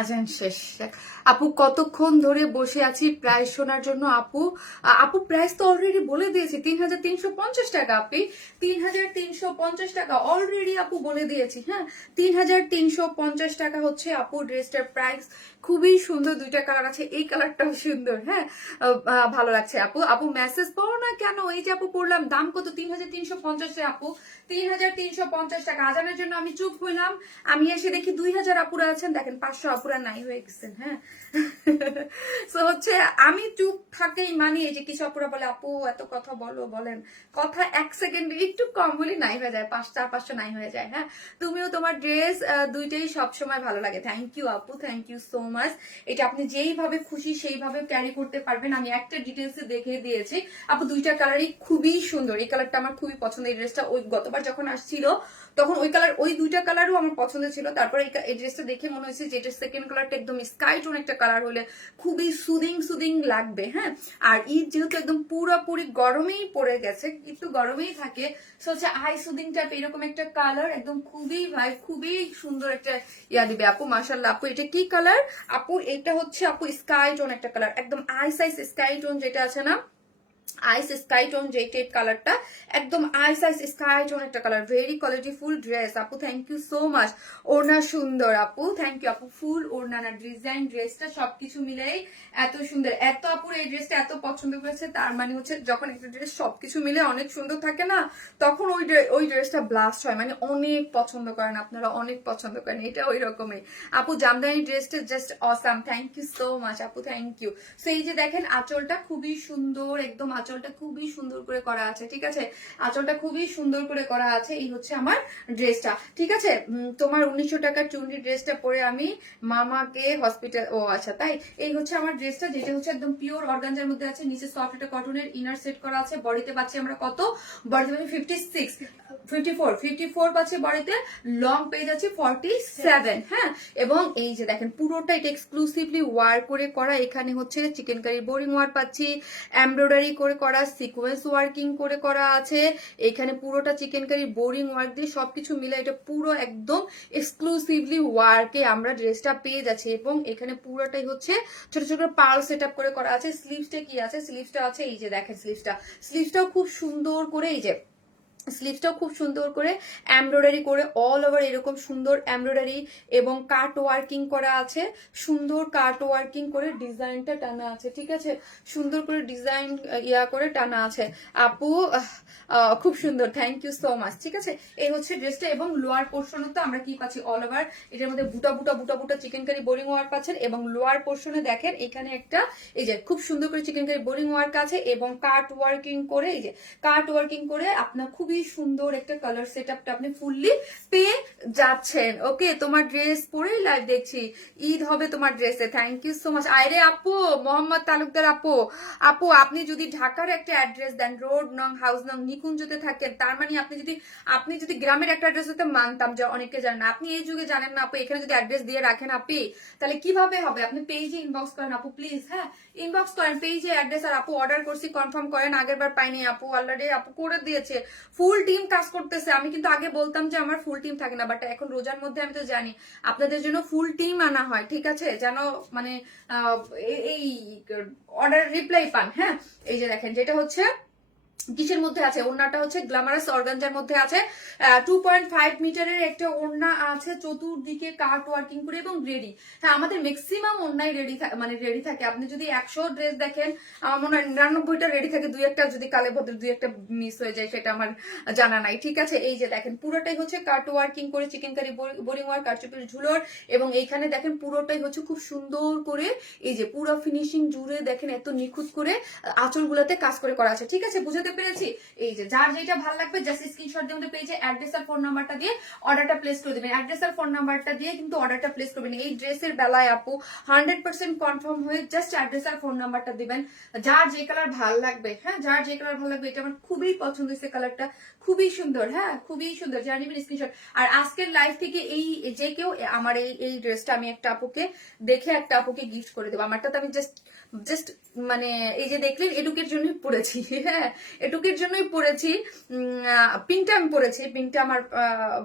আজান শেষ। আপু কতক্ষণ ধরে বসে আছি প্রাইস শোনার জন্য। আপু আপু প্রাইস তো অলরেডি বলে দিয়েছি, 3350 টাকা। আপনি 3350 টাকা অলরেডি আপু বলে দিয়েছি। হ্যাঁ, 3350 টাকা হচ্ছে আপু ড্রেসটার প্রাইস। খুবই সুন্দর, দুইটা কালার আছে, এই কালারটাও সুন্দর। হ্যাঁ, ভালো লাগছে আপু। আপু মেসেজ পাও না কেন? এই যে আপু পড়লাম, দাম কত? 3350 আপু, 3350 টাকা। আজানের জন্য আমি চুপ হইলাম, আমি এসে দেখি 2000 আপুরা আছেন। দেখেন 500 আপুরা নাই হয়ে গেছেন, হ্যাঁ। তো হচ্ছে আমি চুপ থাকেই মানি, এই যে কিছু আপুরা বলে আপু এত কথা বলো, বলেন কথা 1 সেকেন্ড একটু কম বলে নাই হয়ে যায়, 4-5টা নাই হয়ে যায়, হ্যাঁ। তুমিও তোমার ড্রেস দুইটাই সবসময় ভালো লাগে। থ্যাংক ইউ আপু, থ্যাংক ইউ সো মাচ। এটা আপনি যেইভাবে খুশি সেইভাবে ক্যারি করতে পারবেন। আমি একটা ডিটেলসে দেখে দিয়েছি আপু, দুইটা কালারই খুবই সুন্দর। এই কালারটা আমার খুবই পছন্দ। এই ড্রেসটা ওই গতবার যখন আসছিল তখন ওই দুইটা কালারও আমার পছন্দ ছিল। তারপরে এই ড্রেসটা দেখে মনে হয়েছে যে এটা সেকেন্ড কালারটা একদম স্কাই টোন একটা কালার হলে খুবই সুদিং লাগবে, হ্যাঁ। আর ঈদ যেহেতু একদম পুরোপুরি গরমেই পড়ে গেছে, একটু গরমেই থাকে, হচ্ছে আই সুদিং টাইপ এরকম একটা কালার একদম খুবই সুন্দর একটা ইয়া দিবে আপু। মাশাআল্লাহ আপু, এটা কি কালার আপু? এটা হচ্ছে আপু স্কাই টোন একটা কালার, একদম আইস স্কাই টোন যেটা আছে না, আইস স্কাই টোন যে টাইপ কালারটা, একদম আইস স্কাই টোন একটা কালার। ভেরি কোয়ালিটিফুল ড্রেস আপু, থ্যাংক ইউ সো মাচ। ওড়না সুন্দর আপু, থ্যাংক ইউ আপু। ফুল ওড়না না ডিজাইন, ড্রেসটা সবকিছু মিলেই এত সুন্দর। এত আপুর এই ড্রেসটা এত পছন্দ করেছে, তার মানে হচ্ছে যখন একটা ড্রেস সবকিছু মিলে অনেক সুন্দর থাকে না, তখন ওই ড্রেসটা ব্লাস্ট হয়, মানে অনেক পছন্দ করেন আপনারা, অনেক পছন্দ করেন। এটা ওই রকমই আপু। জামদানি ড্রেসটা just awesome, thank you so much আপু, থ্যাংক ইউ। সো এই যে দেখেন আঁচলটা খুবই সুন্দর, একদম আঁচলটা খুবই সুন্দর করে করা আছে, ঠিক আছে। আঁচলটা খুবই সুন্দর করে করা আছে। এই হচ্ছে আমার ড্রেসটা, ঠিক আছে। তোমার 1900 টাকার চুন্ডি ড্রেসটা পরে আমি মামাকে হসপিটাল, ও আচ্ছা তাই। এই হচ্ছে আমার ড্রেসটা, যেটা হচ্ছে একদম পিওর অর্গানজার মধ্যে আছে, নিচে সফট একটা কটনের ইনার সেট করা আছে। বডিতে পাচ্ছি আমরা কত? বডিতে পাচ্ছি 54 পাচ্ছি বডিতে, লং পেজ আছে 47, হ্যাঁ। এবং এই যে দেখেন পুরোটা এটা এক্সক্লুসিভলি ওয়ার করে করা। এখানে হচ্ছে চিকেন কারি বোরিং ওয়ার পাচ্ছি, এমব্রয়ডারি করে করা, সিকোয়েন্স ওয়ার্কিং করে করা আছে। এখানে পুরোটা চিকেন কারি বোরিং ওয়ার্ক দিয়ে সবকিছু মিলে এটা পুরো একদম এক্সক্লুসিভলি ওয়ার্কে আমরা ড্রেসটা পেয়ে যাচ্ছি। এবং এখানে পুরোটাই হচ্ছে ছোট ছোট পার্ল সেট আপ করে করা আছে। স্লিভসটা কি আছে? স্লিভসটা আছে এই যে দেখেন, স্লিভসটাও খুব সুন্দর করে, এই যে স্লিভসটাও খুব সুন্দর করে এমব্রয়ডারি করে অল ওভার এরকম সুন্দর এমব্রয়ডারি এবং কাট ওয়ার্কিং করা আছে। সুন্দর কাট ওয়ার্কিং করে ডিজাইনটা টানা আছে, ঠিক আছে। সুন্দর করে ডিজাইন ইয়া করে টানা আছে আপু, খুব সুন্দর, থ্যাংক ইউ সো মাচ, ঠিক আছে। এই হচ্ছে ড্রেসটা। এবং লোয়ার পোর্শনে তো আমরা কি পাচ্ছি? অল ওভার এটার মধ্যে বুটা চিকেন কারি বোরিং ওয়ার্ক পাচ্ছেন। এবং লোয়ার পোর্শনে দেখেন এখানে একটা এই যে খুব সুন্দর করে চিকেন কারি বোরিং ওয়ার্ক আছে এবং কাট ওয়ার্কিং করে, এই যে কাট ওয়ার্কিং করে আপনার খুবই সুন্দর একটা কালার সেট আপটা আপনি ফুললি পেয়ে যাচ্ছেন। ওকে, তোমার ড্রেস পরেই লাইভ দেখছি, ঈদ হবে তোমার ড্রেসে। Thank you so much. আরে আপু, মোহাম্মদ তালুকদার আপু আপনি যদি ঢাকার একটা অ্যাড্রেস দেন, রোড নং হাউস নং নিকুঞ্জতে থাকেন, তার মানে আপনি যদি গ্রামের একটা অ্যাড্রেস হতে মানতাম, যে অনেকে জানেন না, আপনি এই যুগে জানেন না আপু, এখানে যদি অ্যাড্রেস দিয়ে রাখেন আপনি, তাহলে কিভাবে হবে? আপনি পেজে ইনবক্স করেন আপু প্লিজ, হ্যাঁ ইনবক্স করেন পেজে অ্যাড্রেস। আর আপু অর্ডার করছি কনফার্ম করেন, আগের বার পাইনি আপু, অলরেডি আপু করে দিয়েছে, ফুল টিম কাজ করতেছে। আমি কিন্তু আগে বলতাম যে আমার ফুল টিম থাকে না, বাট এখন রোজার মধ্যে আমি তো জানি আপনাদের জন্য ফুল টিম আনা হয়, ঠিক আছে, যেন মানে এই অর্ডার রিপ্লাই পান, হ্যাঁ। এই যে দেখেন যেটা হচ্ছে কিসের মধ্যে আছে, ওড়নাটা হচ্ছে গ্ল্যামারাস অর্গানজার মধ্যে আছে। 2.5 মিটারের একটা ওড়না আছে, চতুর্দিকে কাট ওয়ার্কিং করে এবং রেডি। হ্যাঁ, আমাদের ম্যাক্সিমাম ওড়নাই রেডি থাকে। আপনি যদি 100 ড্রেস দেখেন, আমার মনে হয় 99টা রেডি থাকে, দুই একটা যদি কালে ভদ্র দুই একটা মিস হয়ে যায়, সেটা আমার জানা নাই, ঠিক আছে। এই যে দেখেন পুরোটাই হচ্ছে কাট ওয়ার্কিং করে চিকেন কারি বোরিং ওয়ার্ক, কারচুপির ঝুলোর। এবং এইখানে দেখেন পুরোটাই হচ্ছে খুব সুন্দর করে, এই যে পুরো ফিনিশিং জুড়ে দেখেন এত নিখুঁত করে আঁচলগুলোতে কাজ করে করা আছে, ঠিক আছে, বুঝাতে পেরেছি। এই যে যার যেটা ভালো লাগবে জাস্ট স্ক্রিনশট দিয়ে আমাদের পেজে অ্যাড্রেস আর ফোন নাম্বারটা দিয়ে অর্ডারটা প্লেস করে দিবেন। অ্যাড্রেস আর ফোন নাম্বারটা দিয়ে কিন্তু অর্ডারটা প্লেস করবেন। এই ড্রেসের বেলায় আপু 100% কনফার্ম হয়ে জাস্ট অ্যাড্রেস আর ফোন নাম্বারটা দিবেন। যার যে কালার ভালো লাগবে, হ্যাঁ যার যে কালার ভালো লাগবে, এটা আমার খুবই পছন্দ হয়েছে, কালারটা খুবই সুন্দর, হ্যাঁ খুবই সুন্দর, যার নিবেন স্ক্রিনশট। আর আজকের লাইভ থেকে এই যে কেউ আমার এই ড্রেসটা আমি একটা আপুকে দেখে একটা আপুকে গিফট করে দেবো। আমারটা তো আমি জাস্ট মানে এই যে দেখলেন এটুকের জন্যই পড়েছি, হ্যাঁ এটুকের জন্যই পড়েছি। পিঙ্কটা আমি পড়েছি, পিঙ্কটা আমার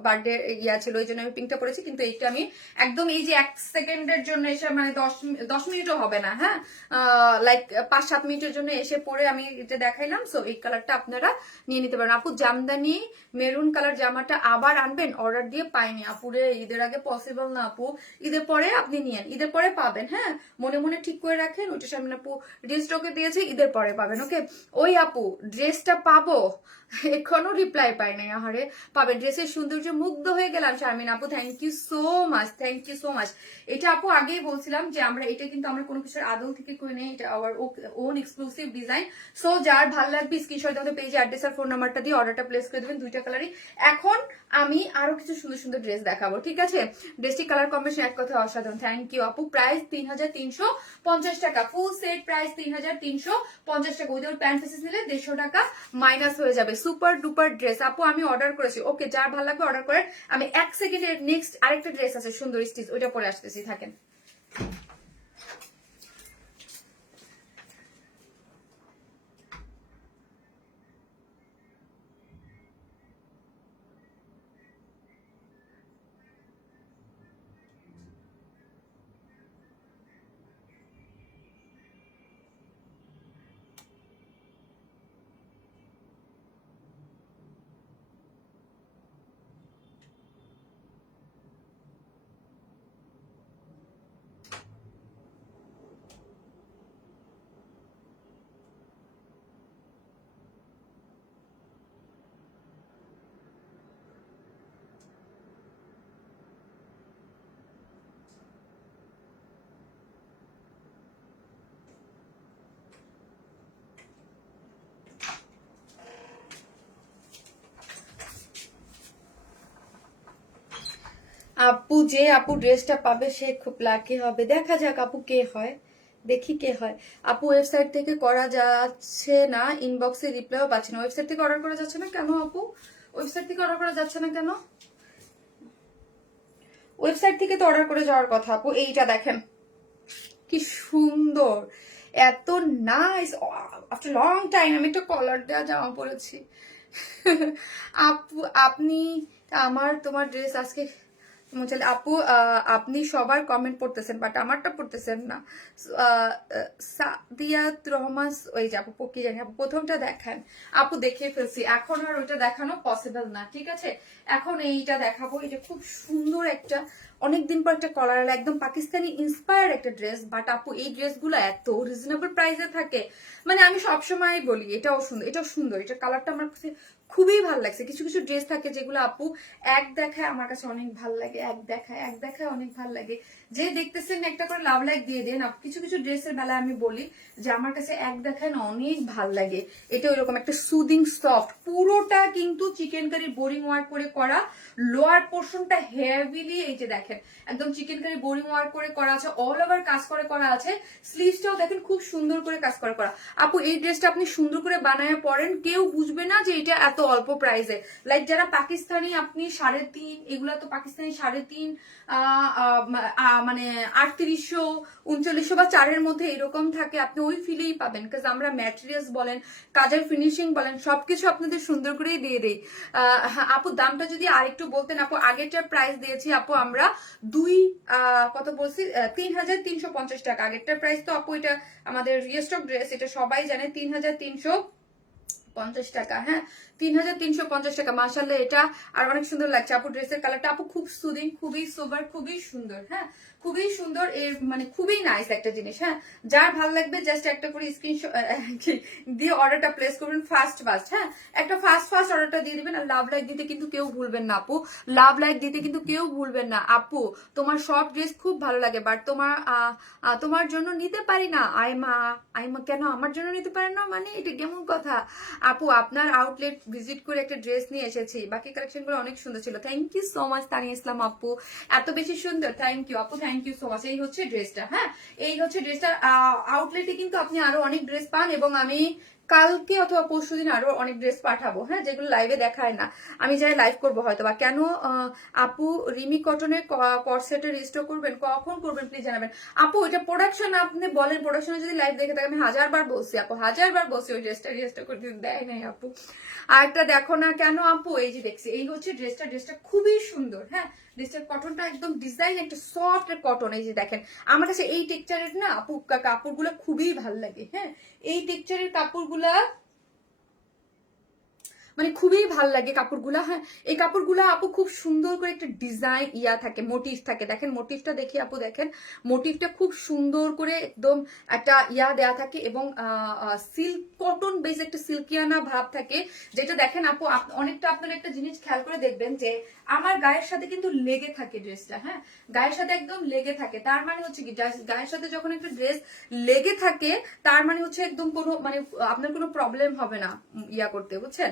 বার্থডে ইয়া ছিল, ওই জন্য আমি পিঙ্কটা পড়েছি। কিন্তু এইটা আমি একদম এই যে 1 সেকেন্ডের জন্য এসে, মানে 10 মিনিটও হবে না, হ্যাঁ লাইক 5-7 মিনিটের জন্য এসে পরে আমি এটা দেখাইলাম। সো এই কালারটা আপনারা নিয়ে নিতে পারেন। আপু জামদানি মেরুন কালার জামাটা আবার আনবেন, অর্ডার দিয়ে পাইনি আপুরে, ঈদের আগে পসিবল না আপু, ঈদের পরে আপনি নিয়েন, ঈদের পরে পাবেন, হ্যাঁ মনে মনে ঠিক করে রাখেন। ওইটা সামনে আপু রিস্টকে দিয়েছে, ঈদের পরে পাবেন, ওকে। ওই আপু ড্রেসটা পাবো, এখনো রিপ্লাই পাই নাই, আহারে পাবেন। ড্রেসের সৌন্দর্য মুগ্ধ হয়ে গেলাম শারমিন আপু, thank you so much, thank you so much. এটা আপু আগেই বলছিলাম যে আমরা এটা কিন্তু আমরা কোনো কিছুর আদল থেকে করে নেই, এটা our own exclusive design. So যার ভালো লাগবে স্ক্রিনশট আমাদের পেজে অ্যাড্রেস আর ফোন নাম্বারটা দিয়ে অর্ডারটা প্লেস করে দেবেন, দুইটা কালারই। এখন আমি আরো কিছু সুন্দর সুন্দর ড্রেস দেখাবো, ঠিক আছে? ড্রেসটি কালার কম্বিনেশন এক কথা অসাধারণ। থ্যাংক ইউ আপু। প্রাইস 3350 টাকা, ফুল সেট প্রাইস 3350 টাকা। উইদাউট প্যান্ট পিসেস নিলে 150 টাকা মাইনাস হয়ে যাবে। সুপার ডুপার ড্রেস আপু, আমি অর্ডার করেছি। ওকে, যার ভালো লাগবে অর্ডার করে। আমি 1 সেকেন্ডের নেক্সট আরেকটা ড্রেস আছে সুন্দর স্টিচ, ওইটা পরে আসতেছি, থাকেন। আপু যে আপু ড্রেসটা পাবে সে খুব লাকি হবে, দেখা যাক আপু কে হয়, দেখি কে হয়। আপু ওয়েবসাইট থেকে করা যাচ্ছে না, ইনবক্সে রিপ্লাইও পাচ্ছি না। ওয়েবসাইট থেকে অর্ডার করা যাচ্ছে না কেন আপু? ওয়েবসাইট থেকে অর্ডার করা যাচ্ছে না কেন? ওয়েবসাইট থেকে তো অর্ডার করে যাওয়ার কথা আপু। এইটা দেখেন কি সুন্দর, এত নাইস। আফটার লং টাইম আমি একটা কলার দেওয়া জামা পরেছি। আপু আপনি তোমার ড্রেস আজকে আপু আপনি সবার কমেন্ট পড়তেছেন বাট আমারটা পড়তেছেন না। সাদিয়াত রহমান, ওই যে আপু কি জানি আপু প্রথমটা দেখান। আপু দেখিয়ে ফেলছি, এখন আর ওইটা দেখানো পসিবল না, ঠিক আছে? এখন এইটা দেখাবো। এটা খুব সুন্দর একটা, অনেকদিন পর একটা কলার, একদম পাকিস্তানি ইন্সপায়ার্ড একটা ড্রেস। বাট আপু এই ড্রেসগুলো এত রিজনেবল প্রাইসে থাকে, মানে আমি সবসময় বলি এটাও সুন্দর, এটাও সুন্দর। এটা কালারটা আমার কাছে খুবই ভালো লাগছে। কিছু কিছু ড্রেস থাকে যেগুলো আপু এক দেখায় আমার কাছে অনেক ভালো লাগে, এক দেখায় অনেক ভালো লাগে। যে দেখতেছেন একটা করে লাভ লাইক দিয়ে দেন। কিছু কিছু ড্রেসের বেলায় আমি বলি যে আমার কাছে এক দেখায় না অনেক ভাল লাগে। এটা ওইরকম একটা সুদিং সফট, পুরোটা কিন্তু চিকেন কারি বোরিং ওয়ার্ক করে করা। লোয়ার পোর্শনটা হেভিলি এই যে দেখেন একদম চিকেন কারি বোরিং ওয়ার্ক করে করা আছে, অল ওভার কাজ করে করা আছে। স্লিভসটাও দেখেন খুব সুন্দর করে কাজ করে করা। আপু এই ড্রেসটা আপনি সুন্দর করে বানায় পরেন, কেউ বুঝবে না যে এটা এত অল্প প্রাইসে। লাইক যারা পাকিস্তানি আপনি 3.5, এগুলা তো পাকিস্তানি 3.5 মানে 3800 3900 বা 4-এর মধ্যে এরকম থাকে, আপনি ওই ফিলেই পাবেন। কারণ আমরা ম্যাটেরিয়ালস বলেন, কাজের ফিনিশিং বলেন, সবকিছু আপনাদের সুন্দর করেই দিয়ে দেই। আপু দামটা যদি আরেকটু বলতেন। আপু আগেরটার প্রাইস দিয়েছি আপু আমরা কত বলছি, 3350 টাকা আগেরটার প্রাইস। তো আপু এটা আমাদের রিস্টক ড্রেস, এটা সবাই জানে 3350 টাকা। হ্যাঁ 3350 টাকা। মাশাআল্লাহ এটা আর অনেক সুন্দর লাগছে আপু ড্রেসের কালারটা। আপু খুব সুদিং, খুবই সোবার, খুবই সুন্দর। হ্যাঁ খুবই সুন্দর, এর মানে খুবই নাইস একটা জিনিস। হ্যাঁ যার ভালো লাগবে জাস্ট একটা করে স্ক্রিনশট দিয়ে অর্ডারটা প্লেস করবেন ফার্স্ট। হ্যাঁ একটা ফার্স্ট অর্ডারটা দিয়ে দিবেন। আর লাভ লাইক দিতে কিন্তু কেউ ভুলবেন না আপু, লাভ লাইক দিতে কিন্তু কেউ ভুলবেন না আপু। তোমার সব ড্রেস খুব ভালো লাগে বাট তোমার জন্য নিতে পারি না। আইমা কেন আমার জন্য নিতে পারেন না, মানে এটা কেমন কথা? আপু আপনার আউটলেট ভিজিট করে একটা ড্রেস নিয়ে এসেছি, বাকি কালেকশন গুলো অনেক সুন্দর ছিল। Thank you so much Tania Islam আপু, এত বেশি সুন্দর। থ্যাংক ইউ আপু, থ্যাংক ইউ সো মাচ। এই হচ্ছে ড্রেসটা। হ্যাঁ এই হচ্ছে ড্রেসটা। আউটলেটে কিন্তু আপনি আরো অনেক ড্রেস পান এবং আমি কালকে অথবা পরশুদিন আরো অনেক ড্রেস পাঠাবো। হ্যাঁ যেগুলো লাইভে দেখায় না, আমি যাই লাইভ করবো হয়তো বা। কেন আপু রিমি কটনের কর্সেটের রিস্টোর করবেন, কখন করবেন প্লিজ জানাবেন। আপু এটা প্রোডাকশন আপনি বলেন, প্রোডাকশনে যদি লাইভ দেখে থাকে আমি 1000বার বলছি আপু, 1000বার বলছি ওই ড্রেসটা রিস্টোর করতে, দেয় নাই আপু। আর একটা দেখো না কেন আপু, এই যে দেখছি এই হচ্ছে ড্রেসটা খুবই সুন্দর। হ্যাঁ ড্রেসটার কটনটা একদম ডিজাইন একটা সফট কটন। এই যে দেখেন আমার কাছে এই টেক্সচারের না আপু কাপড়গুলো খুবই ভালো লাগে। হ্যাঁ এই টেক্সচারের কাপড়গুলা মানে খুবই ভাল লাগে কাপড়গুলা। হ্যাঁ, এই কাপড়গুলা আপু খুব সুন্দর করে একটা ডিজাইন থাকে, মোটিভ থাকে। দেখেন মোটিভটা দেখি আপু, দেখেন মোটিভটা খুব সুন্দর করে একদম একটা দেয়া থাকে এবং সিল্ক কটন বেস একটা সিল্কিয়ানা ভাব থাকে, যেটা দেখেন আপু অনেকটা আপনারা একটা জিনিস খেয়াল করে দেখবেন যে আমার গায়ের সাথে কিন্তু লেগে থাকে ড্রেসটা। হ্যাঁ, গায়ের সাথে একদম লেগে থাকে, তার মানে হচ্ছে কি গায়ের সাথে যখন একটা ড্রেস লেগে থাকে তার মানে হচ্ছে একদম কোনো মানে আপনার কোনো প্রবলেম হবে না করতে, বুঝছেন?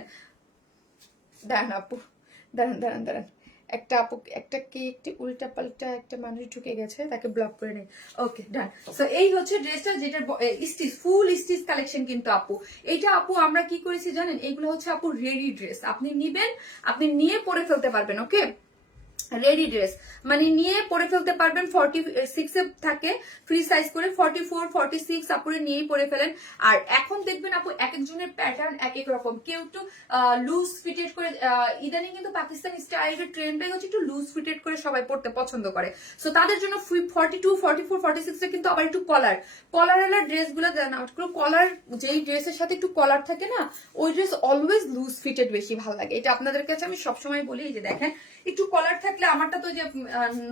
দাঁড়ান আপু, দাঁড়ান দাঁড়ান দাঁড়ান, একটা আপু একটা কি একটি উল্টা পাল্টা একটা মানুষ ঢুকে গেছে, তাকে ব্লক করে নেই। ওকে ডান। সো এই হচ্ছে ড্রেসটা, যেটা স্টিচ, ফুল স্টিচ কালেকশন কিন্তু আপু। এইটা আপু আমরা কি করেছি জানেন, এইগুলো হচ্ছে আপু রেডি ড্রেস, আপনি নিবেন, আপনি নিয়ে পরে ফেলতে পারবেন। ওকে, রেডি ড্রেস মানে নিয়ে পরে ফেলতে পারবেন। 46 এ থাকে ফ্রি সাইজ করে, 44 46 আপুরে নিয়েই পরে ফেলেন। আর এখন দেখবেন আপু এক একজনের প্যাটার্ন এক এক রকম, কেউ একটু লুজ ফিটেড করে, ইদানিং কিন্তু পাকিস্তানি স্টাইলের ট্রেন্ডটাই হচ্ছে একটু লুজ ফিটেড করে সবাই পড়তে পছন্দ করে। সো তাদের জন্য 42 44 46 এ কিন্তু আবার একটু কলারওয়ালা ড্রেস গুলো দেন, কলার যেই ড্রেসের সাথে একটু কলার থাকে না, ওই ড্রেস অলওয়েজ লুজ ফিটেড বেশি ভালো লাগে। এটা আপনাদের কাছে আমি সবসময় বলি, যে দেখেন একটু কলার থাকলে, আমারটা তো যে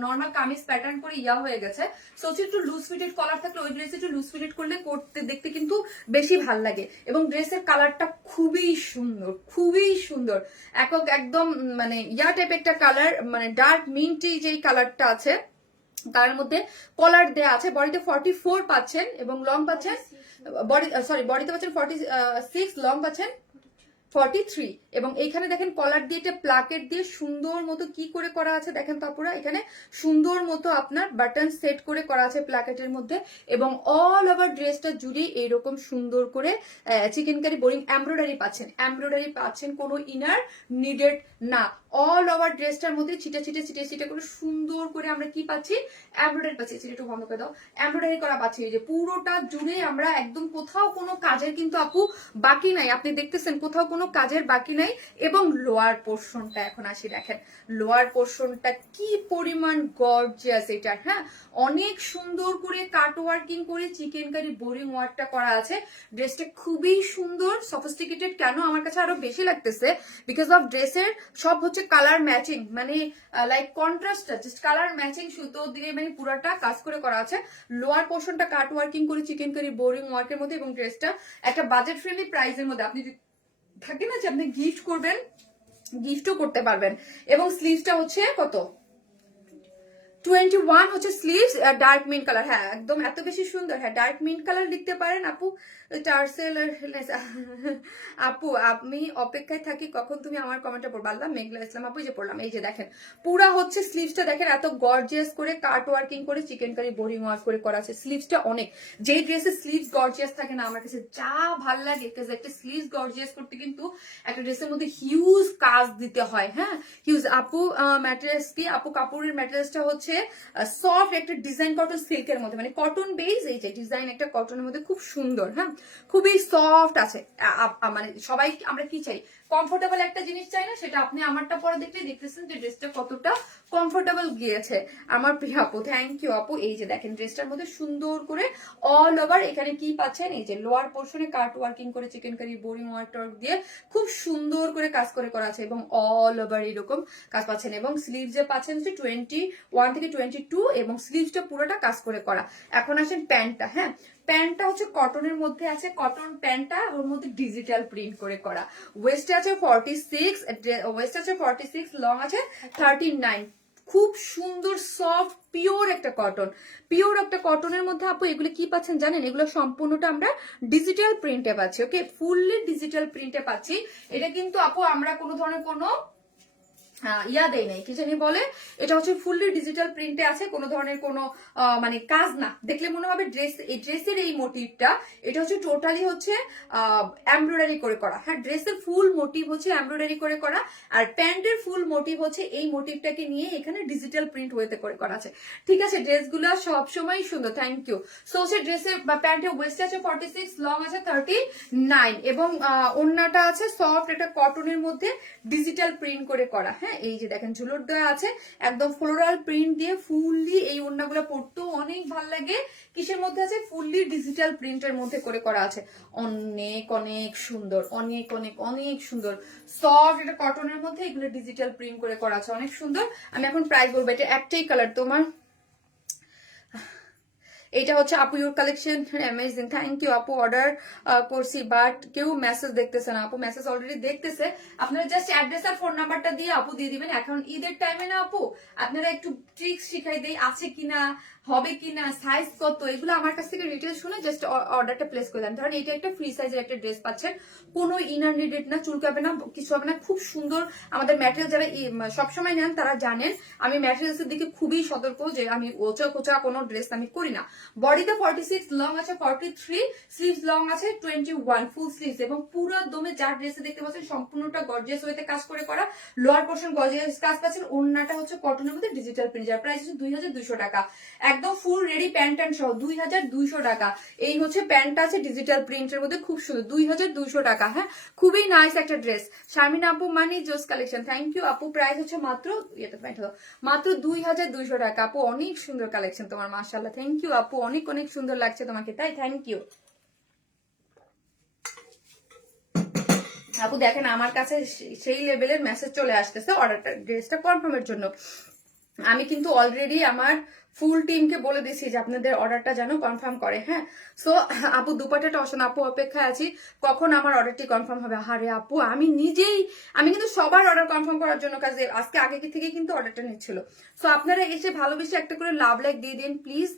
নর্মাল কামিজ প্যাটার্ন করে হয়ে গেছে, সো একটু লুজ ফিটেড কলার থাকলে ওই ড্রেস একটু লুজ ফিটেড করলে করতে দেখতে কিন্তু বেশি ভাল লাগে। এবং ড্রেসের কালারটা খুবই সুন্দর, খুবই সুন্দর, একদম মানে টাইপ একটা কালার, মানে ডার্ক মিন্টি যেই কালারটা আছে তার মধ্যে কলার দেয়া আছে। বডিতে 44 পাচ্ছেন এবং লং পাচ্ছেন, বডিতে পাচ্ছেন 46, লং পাচ্ছেন 43। এবং এইখানে দেখেন কলার দিয়ে একটা প্লাকেট দিয়ে সুন্দর মতো কি করে করা আছে দেখেন তো আপুরা, এখানে সুন্দর মতো আপনার বাটন সেট করে করা আছে প্লাকেটের মধ্যে। এবং অল ওভার ড্রেসটা জুড়ে এইরকম সুন্দর করে চিকেন কারি বোরিং এমব্রয়ডারি পাচ্ছেন, কোনো ইনার নিডেড না। অল ওভার ড্রেসটার মধ্যে ছিটে করে সুন্দর করে আমরা কি পাচ্ছি, এমব্রয়ডারি পাচ্ছি। একটু বন্ধ করে দাও, এমব্রয়ডারি করা পাচ্ছি। এই যে পুরোটা জুড়ে আমরা একদম কোথাও কোনো কাজের কিন্তু আপু বাকি নাই, আপনি দেখতেছেন কোথাও কোনো কাজের বাকি নাই। এবং লোয়ার পোর্শনটা এখন আসি, দেখেন লোয়ার পোর্শনটা কি পরিমাণ গর্জিয়াস এটা। হ্যাঁ, অনেক সুন্দর করে কাট ওয়ার্কিং করে চিকেন কারি বোরিং ওয়ার্কটা করা আছে। ড্রেসটা খুবই সুন্দর, সফিস্টিকেটেড। কেন আমার কাছে আরো বেশি লাগতেছে, বিকজ অফ ড্রেসের সব হচ্ছে কালার ম্যাচিং, মানে লাইক কন্ট্রাস্টটা জাস্ট কালার ম্যাচিং সুতো দিয়ে মানে পুরাটা কাজ করে করা আছে। লোয়ার পোর্শনটা কাট ওয়ার্কিং করে চিকেন কারি বোরিং ওয়ার্কের মধ্যে, এবং ড্রেসটা একটা বাজেট ফ্রেন্ডলি প্রাইসের মধ্যে। আপনি থাকে না যে আপনি গিফট করবেন, গিফটও করতে পারবেন। এবং স্লিভসটা হচ্ছে কত, 21 হচ্ছে স্লিভস, ডার্ক মিন্ট কালার। হ্যাঁ একদম এত বেশি সুন্দর। হ্যাঁ, ডার্ক মিন্ট কালার লিখতে পারেন আপু। টার্সেল আপু আমি অপেক্ষায় থাকি কখন তুমি আমার কমেন্টটা পড়বা। আল্লাহ মেঘলা ইসলাম আপু, যে পড়লাম। এই যে দেখেন পুরা হচ্ছে স্লিভসটা দেখেন এত গর্জিয়াস করে কাট ওয়ার্কিং করে চিকেন কারি বোরিং ওয়ার্ক করে করা আছে। স্লিভসটা অনেক, যেই ড্রেসের স্লিভস গর্জিয়াস থাকে না আমার কাছে যা ভাল লাগে, একটা স্লিভস গর্জিয়াস করতে কিন্তু একটা ড্রেসের মধ্যে হিউজ কাজ দিতে হয়। হ্যাঁ, হিউজ। আপু ম্যাটেরিয়ালস কি, আপু কাপড়ের ম্যাটেরিয়ালসটা হচ্ছে সফট একটা ডিজাইন কটন সিল্কের মধ্যে, মানে কটন বেস, এই যে ডিজাইন একটা কটনের মধ্যে খুব সুন্দর। হ্যাঁ, খুবই সফট আছে। মানে সবাই আমরা কি চাই, কমফোর্টেবল একটা জিনিস চাই না, সেটা আপনি আমারটা পরে দেখলে দেখতেছেন যে ড্রেসটা কতটা কমফোর্টেবল গিয়েছে আমার প্রিয় আপু। থ্যাংক ইউ আপু। এই যে দেখেন ড্রেসটার মধ্যে সুন্দর করে অল ওভার এখানে কি পাচ্ছেন, এই যে লোয়ার পোর্শনে কাট ওয়ার্কিং করে চিকেন কারি বোরিং ওয়ার্ক দিয়ে খুব সুন্দর করে কাজ করে করা আছে, এবং অল ওভার এরকম কাজ পাচ্ছেন। এবং স্লিভস যে পাচ্ছেন হচ্ছে 21 থেকে 22, এবং স্লিভসটা পুরোটা কাজ করে করা। এখন আসেন প্যান্টটা। হ্যাঁ, প্যান্টটা হচ্ছে কটনের মধ্যে আছে, কটন প্যান্টটা ওর মধ্যে ডিজিটাল প্রিন্ট করে করা। ওয়েস্টে আছে 46, ওয়েস্ট আছে 46, লং আছে 39। খুব সুন্দর সফট পিওর একটা কটন, পিওর একটা কটনের মধ্যে আপু এগুলো কি পাচ্ছেন জানেন, এগুলো সম্পূর্ণটা আমরা ডিজিটাল প্রিন্টে পাচ্ছি। ওকে, ফুললি ডিজিটাল প্রিন্টে পাচ্ছি। এটা কিন্তু আপু আমরা কোনো ধরনের কোনো দেই নাই, কি জানি বলে, এটা হচ্ছে ফুললি ডিজিটাল প্রিন্টে আছে, কোনো ধরনের কোনো মানে কাজ না। দেখলে মনে হবে ড্রেসের এই মোটিভটা, এটা হচ্ছে টোটালি হচ্ছে এমব্রয়ডারি করে করা। হ্যাঁ, ড্রেসের ফুল মোটিভ হচ্ছে এমব্রয়ডারি করে করা, আর প্যান্টের ফুল মোটিভ হচ্ছে এই মোটিভটাকে নিয়ে এখানে ডিজিটাল প্রিন্ট ওয়েতে করে করা আছে। ঠিক আছে, ড্রেসগুলো সবসময় সুন্দর। Thank you. সো হচ্ছে ড্রেসের বা প্যান্টের ওয়েস্ট আছে 46, লং আছে 39, এবং ওড়নাটা আছে সফট একটা কটনের মধ্যে ডিজিটাল প্রিন্ট করে করা। হ্যাঁ, হ্যাঁ এই যে দেখেন ঝুলর দেওয়া আছে, একদম ফ্লোরাল প্রিন্ট দিয়ে ফুললি এই ওড়নাগুলো পরতেও অনেক ভালো লাগে। কিসের মধ্যে আছে? ফুললি ডিজিটাল প্রিন্টের মধ্যে করে করা আছে, অনেক অনেক সুন্দর, অনেক অনেক অনেক সুন্দর সফট, এটা কটনের মধ্যে এগুলো ডিজিটাল প্রিন্ট করে করা আছে, অনেক সুন্দর। আমি এখন প্রাইস বলবো, এটা একটাই কালার তোমার, এটা হচ্ছে আপু your collection amazing, thank you আপু। অর্ডার করছি বাট কেউ মেসেজ দেখতেছে না আপু, মেসেজ অলরেডি দেখতেছে, আপনারা জাস্ট অ্যাড্রেস আর ফোন নাম্বারটা দিয়ে আপু দিয়ে দিবেন। এখন ঈদের টাইমে না আপু আপনারা একটু ট্রিক্স শিখাই দেই, আছে কিনা, হবে কিনা, সাইজ কত, এগুলো আমার কাছ থেকে ডিটেলস শুনে জাস্ট অর্ডারটা প্লেস করে দেন। ধরেন এটা একটা ফ্রি সাইজের একটা ড্রেস পাচ্ছেন, কোনো ইনার নিডেড না, চুলকাবে না, কিছু হবে না, খুব সুন্দর। আমাদের ম্যাটেরিয়াল যারা সবসময় নেন তারা জানেন আমি ম্যাটেরিয়ালসের দিকে খুবই সতর্ক, যে আমি ওচা কোচা কোনো ড্রেস আমি করি না। বডিতে 46, লং আছে 43, স্লিভস লং আছে 21, ফুল স্লিভস, এবং পুরো দমে যার ড্রেসে দেখতে পাচ্ছেন সম্পূর্ণটা গর্জিয়াস ওয়েতে কাজ করে করা, লোয়ার পোর্শন গর্জিয়াস কাজ পাচ্ছেন, ওড়নাটা হচ্ছে কটনের মধ্যে ডিজিটাল প্রিন্ট, যার প্রাইস হচ্ছে 2200 টাকা, একদম ফুল রেডি প্যান্ট ট্যান্ট সহ 2200 টাকা। এই হচ্ছে প্যান্টটা আছে ডিজিটাল প্রিন্টের মধ্যে, খুব সুন্দর, 2200 টাকা। হ্যাঁ খুবই নাইস একটা ড্রেস। শারমিন আপু মানি জোস কালেকশন, থ্যাংক ইউ আপু। প্রাইস হচ্ছে মাত্র মাত্র 2200 টাকা আপু, অনেক সুন্দর কালেকশন তোমার, মাশাআল্লাহ, থ্যাংক ইউ আপু, অনেক অনেক সুন্দর লাগছে তোমাকে, তাই থ্যাংক ইউ আপু। দেখেন আমার কাছে সেই লেভেলের মেসেজ চলে আসতেছে অর্ডারটা, ড্রেসটা কনফার্মের জন্য। আমি কিন্তু অলরেডি আমার ফুল টিমকে বলে দিছি যে আপনাদের অর্ডারটা যেন কনফার্ম করে। হ্যাঁ সো আপু দুপাটাটা অসন, আপু অপেক্ষায় আছি কখন আমার অর্ডারটি কনফার্ম হবে। আরে আপু আমি নিজেই, আমি কিন্তু সবার অর্ডার কনফার্ম করার জন্য কাজে আজকে আগে থেকে কিন্তু অর্ডারটা নিচ্ছিল। সো আপনারা এসে ভালোবেসে একটা করে লাভ লাইক দিয়ে দিন প্লিজ,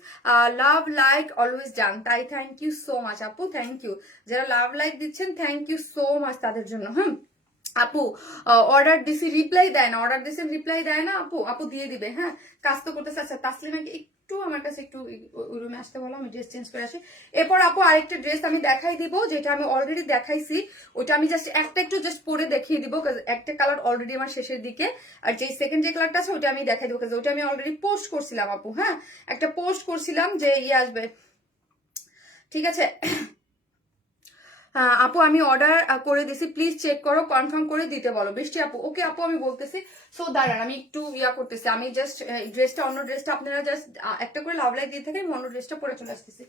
লাভ লাইক অলওয়েজ ডান, তাই থ্যাংক ইউ সো মাচ আপু, থ্যাংক ইউ। যারা লাভ লাইক দিচ্ছেন থ্যাংক ইউ সো মাচ তাদের জন্য। হ্যাঁ আপু অর্ডার দিছি রিপ্লাই দেয় না, অর্ডার দিছেন রিপ্লাই দেয় না আপু, আপু দিয়ে দিবে। হ্যাঁ কাজ তো করতেছে। আচ্ছা তাসলিমাকে একটু আমার কাছে একটু ওই রুমে আসতে বলো, আমি ড্রেস চেঞ্জ করে আসি। এরপর আপু আরেকটা ড্রেস আমি দেখাই দিব, যেটা আমি অলরেডি দেখাইছি, ওটা আমি জাস্ট একটা একটু জাস্ট পরে দেখিয়ে দিব, একটা কালার অলরেডি আমার শেষের দিকে, আর যে সেকেন্ড যে কালারটা আছে ওটা আমি দেখাই দিব, ওটা আমি অলরেডি পোস্ট করছিলাম আপু। হ্যাঁ একটা পোস্ট করছিলাম যে ইয়ে আসবে, ঠিক আছে আপু আমি অর্ডার করে দিছি, প্লিজ চেক করো, কনফার্ম করে দিতে বলো। বৃষ্টি আপু ওকে আপু আমি বলতেছি। সো দাঁড়ান আমি একটু ইয়া করতেছি, আমি জাস্ট ড্রেসটা, অন্য ড্রেসটা আপনারা জাস্ট একটা করে লাভ লাইক দিয়ে থাকে, আমি অন্য ড্রেসটা পরে চলে আসতেছি।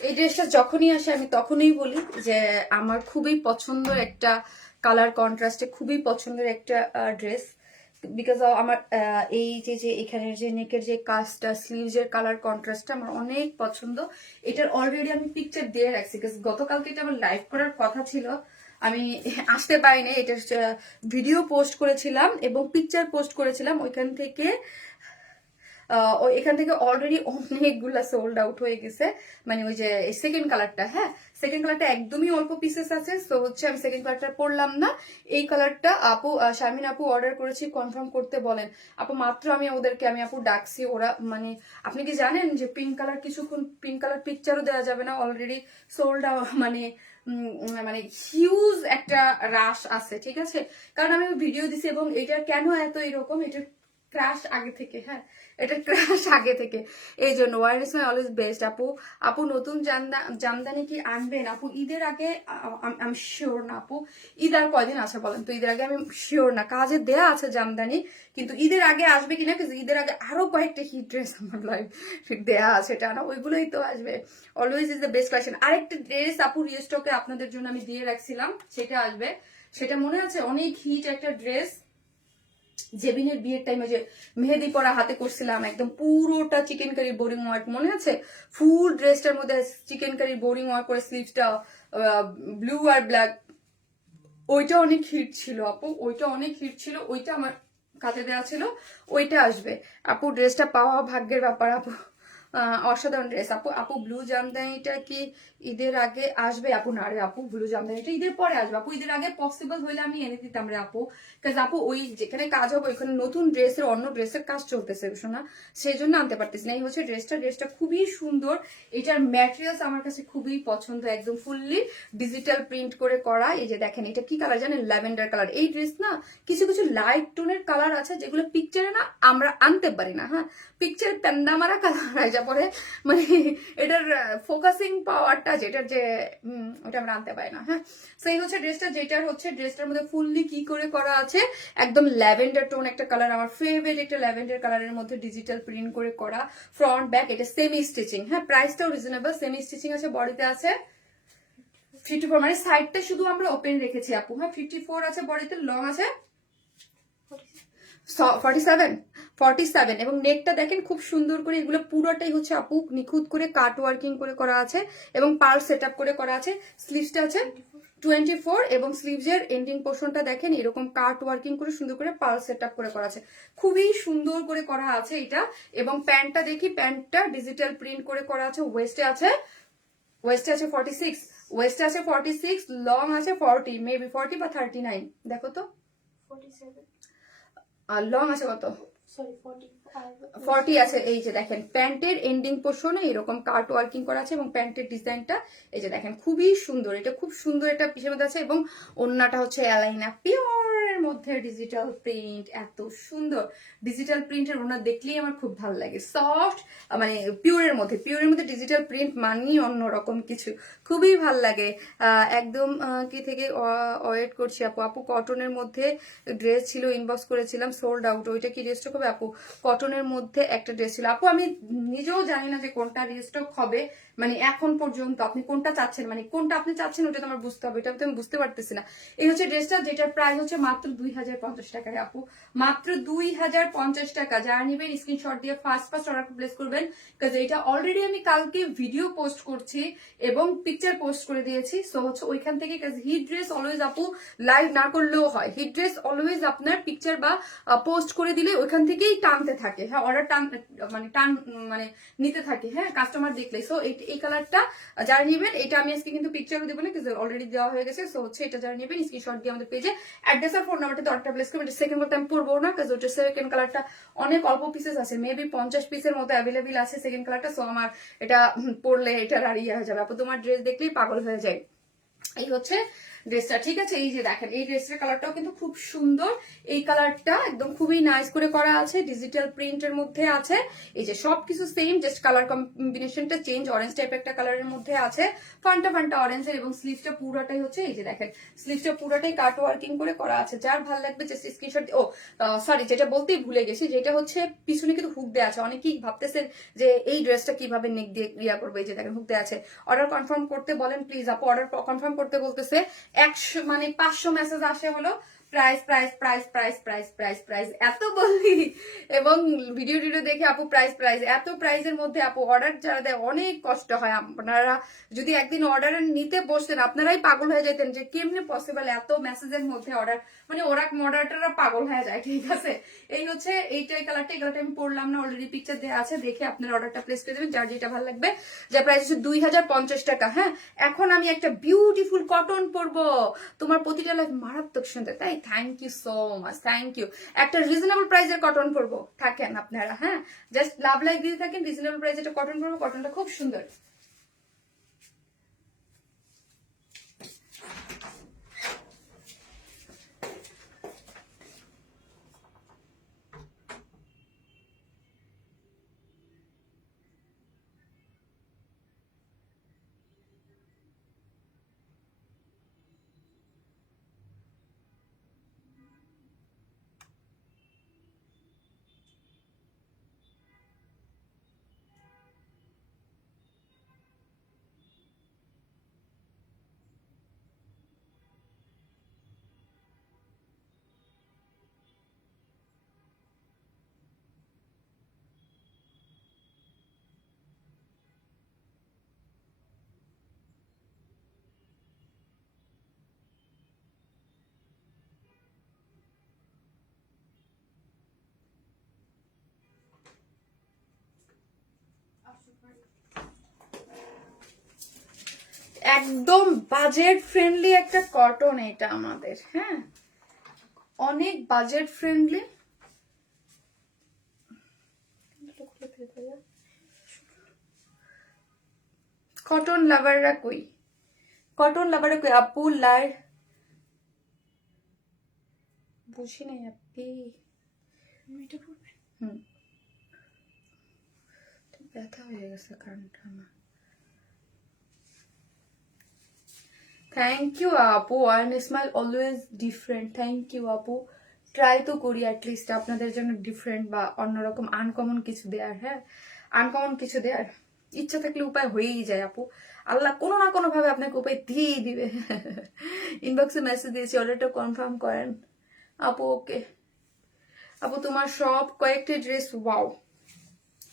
এই ড্রেসটা যখনই আসে আমি তখনই বলি যে আমার খুবই পছন্দের একটা কালার কন্ট্রাস্টে, খুবই পছন্দের একটা ড্রেস, বিকজ আমার এই যে এখানের যে নেকের যে কাজটা, স্লিভসের কালার কন্ট্রাস্টটা আমার অনেক পছন্দ। এটার অলরেডি আমি পিকচার দিয়ে রাখছি, বিকজ গতকালকে এটা আমার লাইভ করার কথা ছিল, আমি আসতে পারিনি। এটার ভিডিও পোস্ট করেছিলাম এবং পিকচার পোস্ট করেছিলাম, ওইখান থেকে এখান থেকে অলরেডি অনেকগুলা সোল্ড আউট হয়ে গেছে। মানে ওই যে সেকেন্ড কালারটা, হ্যাঁ সেকেন্ড কালারটা একদমই অল্প পিসেস আছে, সো হচ্ছে আমি সেকেন্ড কালারটা পরলাম না। এই কালারটা আপু শারমিন আপু অর্ডার করেছি, কনফার্ম করতে বলেন আপু। মাত্র আমি ওদেরকে আমি আপু ডাকছি, ওরা মানে আপনি কি জানেন যে পিঙ্ক কালার কিছুক্ষণ পিঙ্ক কালার পিকচারও দেওয়া যাবে না, অলরেডি সোল্ড আউট, মানে মানে হিউজ একটা রাশ আছে, ঠিক আছে। কারণ আমি ভিডিও দিছি এবং এটা কেন এত এরকম, এটা ক্রাশ আগে থেকে, হ্যাঁ এটা ক্রাশ আগে থেকে। এই জন্য ওয়ারনেস মাই অলওয়েজ বেস্ট। আপু আপু নতুন জামদানি কি আনবেন আপু ঈদের আগে? আমি শিওর না আপু, ঈদ আর কয়দিন আছে বলেন তো, ঈদের আগে আমি শিওর না। কাজে দেয়া আছে জামদানি, কিন্তু ঈদের আগে আসবে কিনা, কিন্তু ঈদের আগে আরো কয়েকটা হিট ড্রেস আমার লাইভ দেয়া আছে, এটা না ওইগুলোই তো আসবে। Always is the best collection. আরেকটা ড্রেস আপু রিস্টকে আপনাদের জন্য আমি দিয়ে রাখছিলাম, সেটা আসবে। সেটা মনে আছে, অনেক হিট একটা ড্রেস, জেবিনের বিয়ের টাইমে যে মেহেদি পরা হাতে করছিলাম, একদম পুরোটা চিকেন কারি বোরিং ওয়ার্ক, মনে আছে? ফুল ড্রেসটার মধ্যে চিকেন কারি বোরিং ওয়ার্ক করে, স্লিভসটা ব্লু আর ব্ল্যাক। ওইটা অনেক হিট ছিল আপু, ওইটা অনেক হিট ছিল, ওইটা আমার কাছে দেওয়া ছিল, ওইটা আসবে আপু। ড্রেসটা পাওয়া ভাগ্যের ব্যাপার আপু। অসাধারণ ড্রেস আপু। আপু ব্লু জামদানিটা কি ঈদের আগে আসবে আপু? না রে আপু, ব্লু জামদানিটা ঈদের পরে আসবে আপু। ঈদের আগে পসিবল হইলে আমি এনে দিতাম রে আপু, কাজ আপু ওই যেখানে কাজ হবে ওইখানে নতুন ড্রেসের, অন্য ড্রেসের কাজ চলতেছে শোনা, সেই জন্য আনতে পারতেছি না। এই হচ্ছে ড্রেসটা, ড্রেসটা খুবই সুন্দর। এটার ম্যাটেরিয়ালস আমার কাছে খুবই পছন্দ, একদম ফুললি ডিজিটাল প্রিন্ট করে করা। এই যে দেখেন, এটা কি কালার জানেন? Lavender colour. এই ড্রেস না কিছু কিছু লাইট টোনের কালার আছে যেগুলো পিকচারে না আমরা আনতে পারি না, হ্যাঁ পিকচার প্যান্ডা মারা কালার যা পরে, মানে এটার ফোকাসিং পাওয়ারটা যেটার যে ওটা আমরা আনতে পারি না, হ্যাঁ। সেই হচ্ছে ড্রেসটা, যেটার হচ্ছে ড্রেসটার মধ্যে ফুললি কি করে করা আছে, একদম ল্যাভেন্ডার টোন একটা কালার, আমার ফেভারিট একটা ল্যাভেন্ডার কালারের মধ্যে ডিজিটাল প্রিন্ট করে করা, ফ্রন্ট ব্যাক এটা সেমি স্টিচিং, হ্যাঁ প্রাইসটাও রিজনেবল, সেমি স্টিচিং আছে, বডিতে আছে 54, মানে সাইডটা শুধু আমরা ওপেন রেখেছি আপু, হ্যাঁ 54 আছে বডিতে, লং আছে 47 এবং নেকটা দেখেন খুব সুন্দর করে, এগুলো পুরোটাই হচ্ছে আপু নিখুঁত করে কাট ওয়ার্কিং করে করা আছে এবং পার্ল সেট আপ করে করা আছে। স্লিভসটা আছে 24 এবং স্লিভসের এন্ডিং পোর্শনটা দেখেন এরকম কাট ওয়ার্কিং করে সুন্দর করে পার্ল সেট আপ করে করা আছে, খুবই সুন্দর করে করা আছে এটা। এবং প্যান্টটা দেখি, প্যান্টটা ডিজিটাল প্রিন্ট করে করা আছে, ওয়েস্টে আছে 46, ওয়েস্টে আছে 46, লং আছে 40, মেবি 40 বা 39, দেখো তো 47 আর লং আছে কত? সরি 40 আছে। এই যে দেখেন প্যান্টের এন্ডিং পোর্শনে এরকম কাট ওয়ার্কিং করা আছে এবং প্যান্টের ডিজাইনটা এই যে দেখেন খুবই সুন্দর, এটা খুব সুন্দর একটা পিসের মধ্যে আছে এবং ওন্নাটা হচ্ছে অ্যালাইনা পিওরের মধ্যে ডিজিটাল প্রিন্ট, এত সুন্দর ডিজিটাল প্রিন্টের ওন্না দেখলেই আমার খুব ভালো লাগে, সফট মানে পিওরের মধ্যে ডিজিটাল প্রিন্ট মানেই অন্যরকম কিছু, খুবই ভাল লাগে। একদম কি থেকে ওয়েট করছি আপু। আপু কটনের মধ্যে ড্রেস ছিল, ইনবক্স করেছিলাম, সোল্ড আউট, ওইটা কি রিস্টক হবে আপু? কটনের মধ্যে একটা ড্রেস ছিল আপু, আমি নিজেও জানি না যে কোনটা রিস্টক হবে, মানে এখন পর্যন্ত আপনি কোনটা চাচ্ছেন, মানে কোনটা আপনি চাচ্ছেন ওটা তো আমার বুঝতে হবে, এটা তো আমি বুঝতে পারতেছি না। এই হচ্ছে ড্রেসটা, যেটার প্রাইস হচ্ছে মাত্র 2050 টাকা আপু, মাত্র 2050 টাকা। যারা নেবেন স্ক্রিনশট দিয়ে ফার্স্ট অর্ডার প্লেস করবেন, কারণ এটা অলরেডি আমি কালকে ভিডিও পোস্ট করছি এবং পিকচার পোস্ট করে দিয়েছি, সো হচ্ছে ওইখান থেকে, হিট ড্রেস অলওয়েজ আপু লাইভ না করলেও হয়, হিট ড্রেস অলওয়েজ আপনার পিকচার বা পোস্ট করে দিলে ওইখান থেকেই টানতে থাকে, হ্যাঁ অর্ডার মানে নিতে থাকে, হ্যাঁ কাস্টমার দেখলে। সো এই কালারটা যারা নেবেন, এটা আমি আজকে কিন্তু পিকচারও দেবো না, কিন্তু অলরেডি দেওয়া হয়ে গেছে। সো হচ্ছে এটা যারা নেবেন স্ক্রিনশট দিয়ে আমাদের পেজে অ্যাড্রেস আর ফোন নাম্বারটা অর্ডারটা প্লেস করবেন। সেকেন্ড বলতে আমি পড়বো না, কারণ ওটা সেকেন্ড কালারটা অনেক অল্প পিসেস আছে, মেবি 50 পিসের মতো অ্যাভেলেবেল আছে সেকেন্ড কালারটা। সো আমার এটা পড়লে এটা রাড়িয়ে হয়ে যাবে আপু, তোমার ড্রেস দেখলেই পাগল হয়ে যায়। এই হচ্ছে ড্রেসটা, ঠিক আছে। এই যে দেখেন এই ড্রেসের কালারটাও কিন্তু খুব সুন্দর, এই কালারটা একদম খুবই নাইস করে করা আছে, ডিজিটাল প্রিন্টের মধ্যে আছে। এই যে সবকিছু সেম, জাস্ট কালার কম্বিনেশনটা চেঞ্জ, অরেঞ্জ টাইপ একটা কালারের মধ্যে আছে, ফান্টা ফান্টা অরেঞ্জের। এবং স্লিভসটা পুরোটাই হচ্ছে এই যে দেখেন, স্লিভসটা পুরোটাই কাট ওয়ার্কিং করে করা আছে। যার ভালো লাগবে জাস্ট স্ক্রিনশট। ও সরি, যেটা বলতেই ভুলে গেছি, যেটা হচ্ছে পিছনে কিন্তু হুক দেওয়া আছে, অনেকেই ভাবতেছেন যে এই ড্রেসটা কিভাবে নেক দিয়ে ইয়া করবে, এই যে দেখেন হুক দেওয়া আছে। অর্ডার কনফার্ম করতে বলেন প্লিজ আপু, অর্ডার কনফার্ম করতে বলতেছে 100 মানে 500 মেসেজ আসে হলো price price price price price price price এত বললি, এবং ভিডিও দেখে আপু প্রাইস প্রাইস, এত প্রাইসের মধ্যে আপু অর্ডার যারা দেয় অনেক কষ্ট হয়। আপনারা যদি একদিন অর্ডার নিতে বসতেন আপনারাই পাগল হয়ে যেতেন যে কেমনে পসিবল এত মেসেজের মধ্যে অর্ডার, মানে ওরা মডারেটররা পাগল হয়ে যায়, ঠিক আছে। এই হচ্ছে এইটাই কালারটা, এই কালারটা আমি পড়লাম না, অলরেডি পিকচার দেওয়া আছে, দেখে আপনার অর্ডারটা প্লেস করে দেবেন যার যেটা ভালো লাগবে। যার প্রাইস হচ্ছে 2050 টাকা। হ্যাঁ এখন আমি একটা বিউটিফুল কটন পরবো, তোমার প্রতিটা লাইফ মারাত্মক সুন্দর, তাই thank you so much, thank you. একটা রিজনেবল প্রাইসের কটন পরবো, থাকেন আপনারা, হ্যাঁ জাস্ট লাভ লাইক দিয়ে থাকেন, রিজনেবল প্রাইসে একটা কটন পরবো, কটনটা খুব সুন্দর। একদম বাজেট ফ্রেন্ডলি একটা কটন এটা আমাদের, হ্যাঁ অনেক বাজেট ফ্রেন্ডলি। কটন লাভাররা কই, কটন লাভাররা কই আপু? বুঝি নাই আপনি ব্যথা হয়ে গেছে কারণটা আমার। থ্যাংক ইউ আপু, one smile always different. Thank you আপু, ট্রাই তো করি অ্যাটলিস্ট আপনাদের জন্য ডিফারেন্ট বা অন্যরকম আনকমন কিছু দেয়ার। হ্যাঁ আনকমন কিছু দেয়ার ইচ্ছা থাকলে উপায় হয়েই যায় আপু, আল্লাহ কোনো না কোনো ভাবে আপনাকে উপায় দিয়েই দিবে। ইনবক্সে মেসেজ দিয়েছি, অর্ডারটা কনফার্ম করেন আপু। ওকে আপু, তোমার সব কয়েকটি ড্রেস ওয়াও,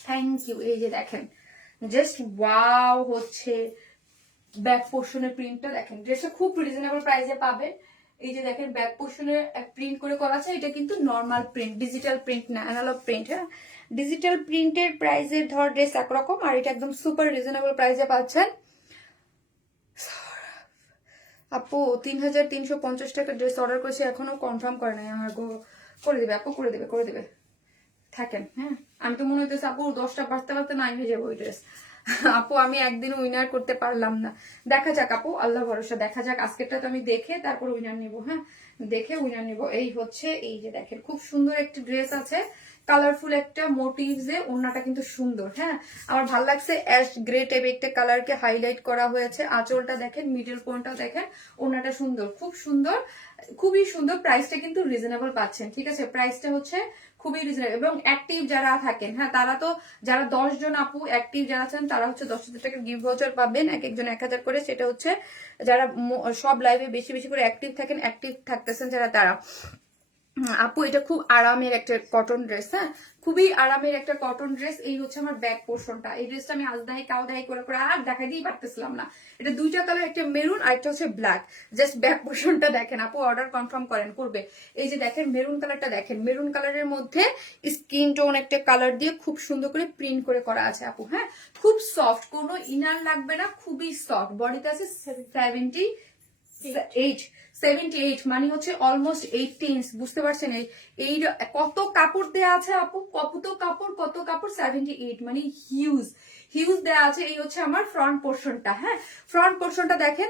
থ্যাংক ইউ। এই যে দেখেন জাস্ট ওয়াও হচ্ছে ব্যাক পোর্শনের প্রিন্টটা দেখেন, ড্রেসটা খুব রিজনেবল প্রাইসে পাবেন। এই যে দেখেন ব্যাক পোর্শনে প্রিন্ট করে করা আছে, এটা কিন্তু নর্মাল প্রিন্ট, ডিজিটাল প্রিন্ট না, অ্যানালগ প্রিন্ট। হ্যাঁ ডিজিটাল প্রিন্টের প্রাইসের ধর ড্রেস একরকম, আর এটা একদম সুপার রিজনেবল প্রাইসে পাচ্ছেন। আপু 3350 টাকা ড্রেস অর্ডার করেছি, এখনো কনফার্ম করে নাই আমার গো। করে দেবে আপু, করে দেবে, করে দেবে, থাকেন। হ্যাঁ আমি তো মনে হইতেছে আপু 10টা বাজতে বাজতে নাই হয়ে যাবো ওই ড্রেস। আপু আমি একদিন উইনার করতে পারলাম না, দেখা যাক আপু, আল্লাহ ভরসা, দেখা যাক। আজকেরটা তো আমি দেখে তারপর উইনার নিব। হ্যাঁ দেখে উইনার নিব। এই হচ্ছে, এই যে দেখেন খুব সুন্দর একটি ড্রেস আছে, কালারফুল একটা মোটিভসে, ওড়নাটা কিন্তু সুন্দর। হ্যাঁ আমার ভালো লাগছে, অ্যাশ গ্রে টাইপ একটা কালারকে হাইলাইট করা হয়েছে। আঁচলটা দেখেন, মিডল পয়েন্টটাও দেখেন, ওড়নাটা সুন্দর, খুব সুন্দর, খুবই সুন্দর। প্রাইসটা কিন্তু রিজনেবল পাচ্ছেন, ঠিক আছে? প্রাইসটা হচ্ছে খুবই রিজনেবল। এবং অ্যাক্টিভ যারা থাকেন, হ্যাঁ তারা তো, যারা 10 জন আপু অ্যাক্টিভ যারা আছেন তারা হচ্ছে 10,000 টাকার গিফট ভাউচার পাবেন, এক একজন 1000 করে। সেটা হচ্ছে যারা সব লাইভে বেশি বেশি করে অ্যাক্টিভ থাকেন, অ্যাক্টিভ থাকতেছেন যারা, তারা। আপু এটা খুব আরামের একটা কটন ড্রেস, হ্যাঁ খুবই আরামের একটা কটন ড্রেস। এই হচ্ছে আমার ব্যাক পোর্শনটা। এই ড্রেসটা আমি আজ দাহি কাউ দাহি করে করে আর দেখাই দিয়েই পারতেছিলাম না। এটা দুইটা কালার, একটা মেরুন আর একটা হচ্ছে ব্ল্যাক। জাস্ট ব্যাক পোর্শনটা দেখেন আপু, অর্ডার কনফার্ম করেন, করবে। এই যে দেখেন মেরুন কালারটা দেখেন, মেরুন কালারের মধ্যে স্কিন টোন একটা কালার দিয়ে খুব সুন্দর করে প্রিন্ট করে করা আছে আপু। হ্যাঁ খুব সফট, কোনো ইনার লাগবে না, খুবই সফট। বডিতে আছে 78 মানে হচ্ছে অলমোস্ট 80 ইঞ্চ, বুঝতে পারছেন? এই কত কাপড় দেয়া আছে আপু, কত কাপড়, কত কাপড়, 78 মানে হিউজ হিউজ দেয়া আছে। এই হচ্ছে আমার ফ্রন্ট পোর্শনটা। হ্যাঁ ফ্রন্ট পোর্শনটা দেখেন,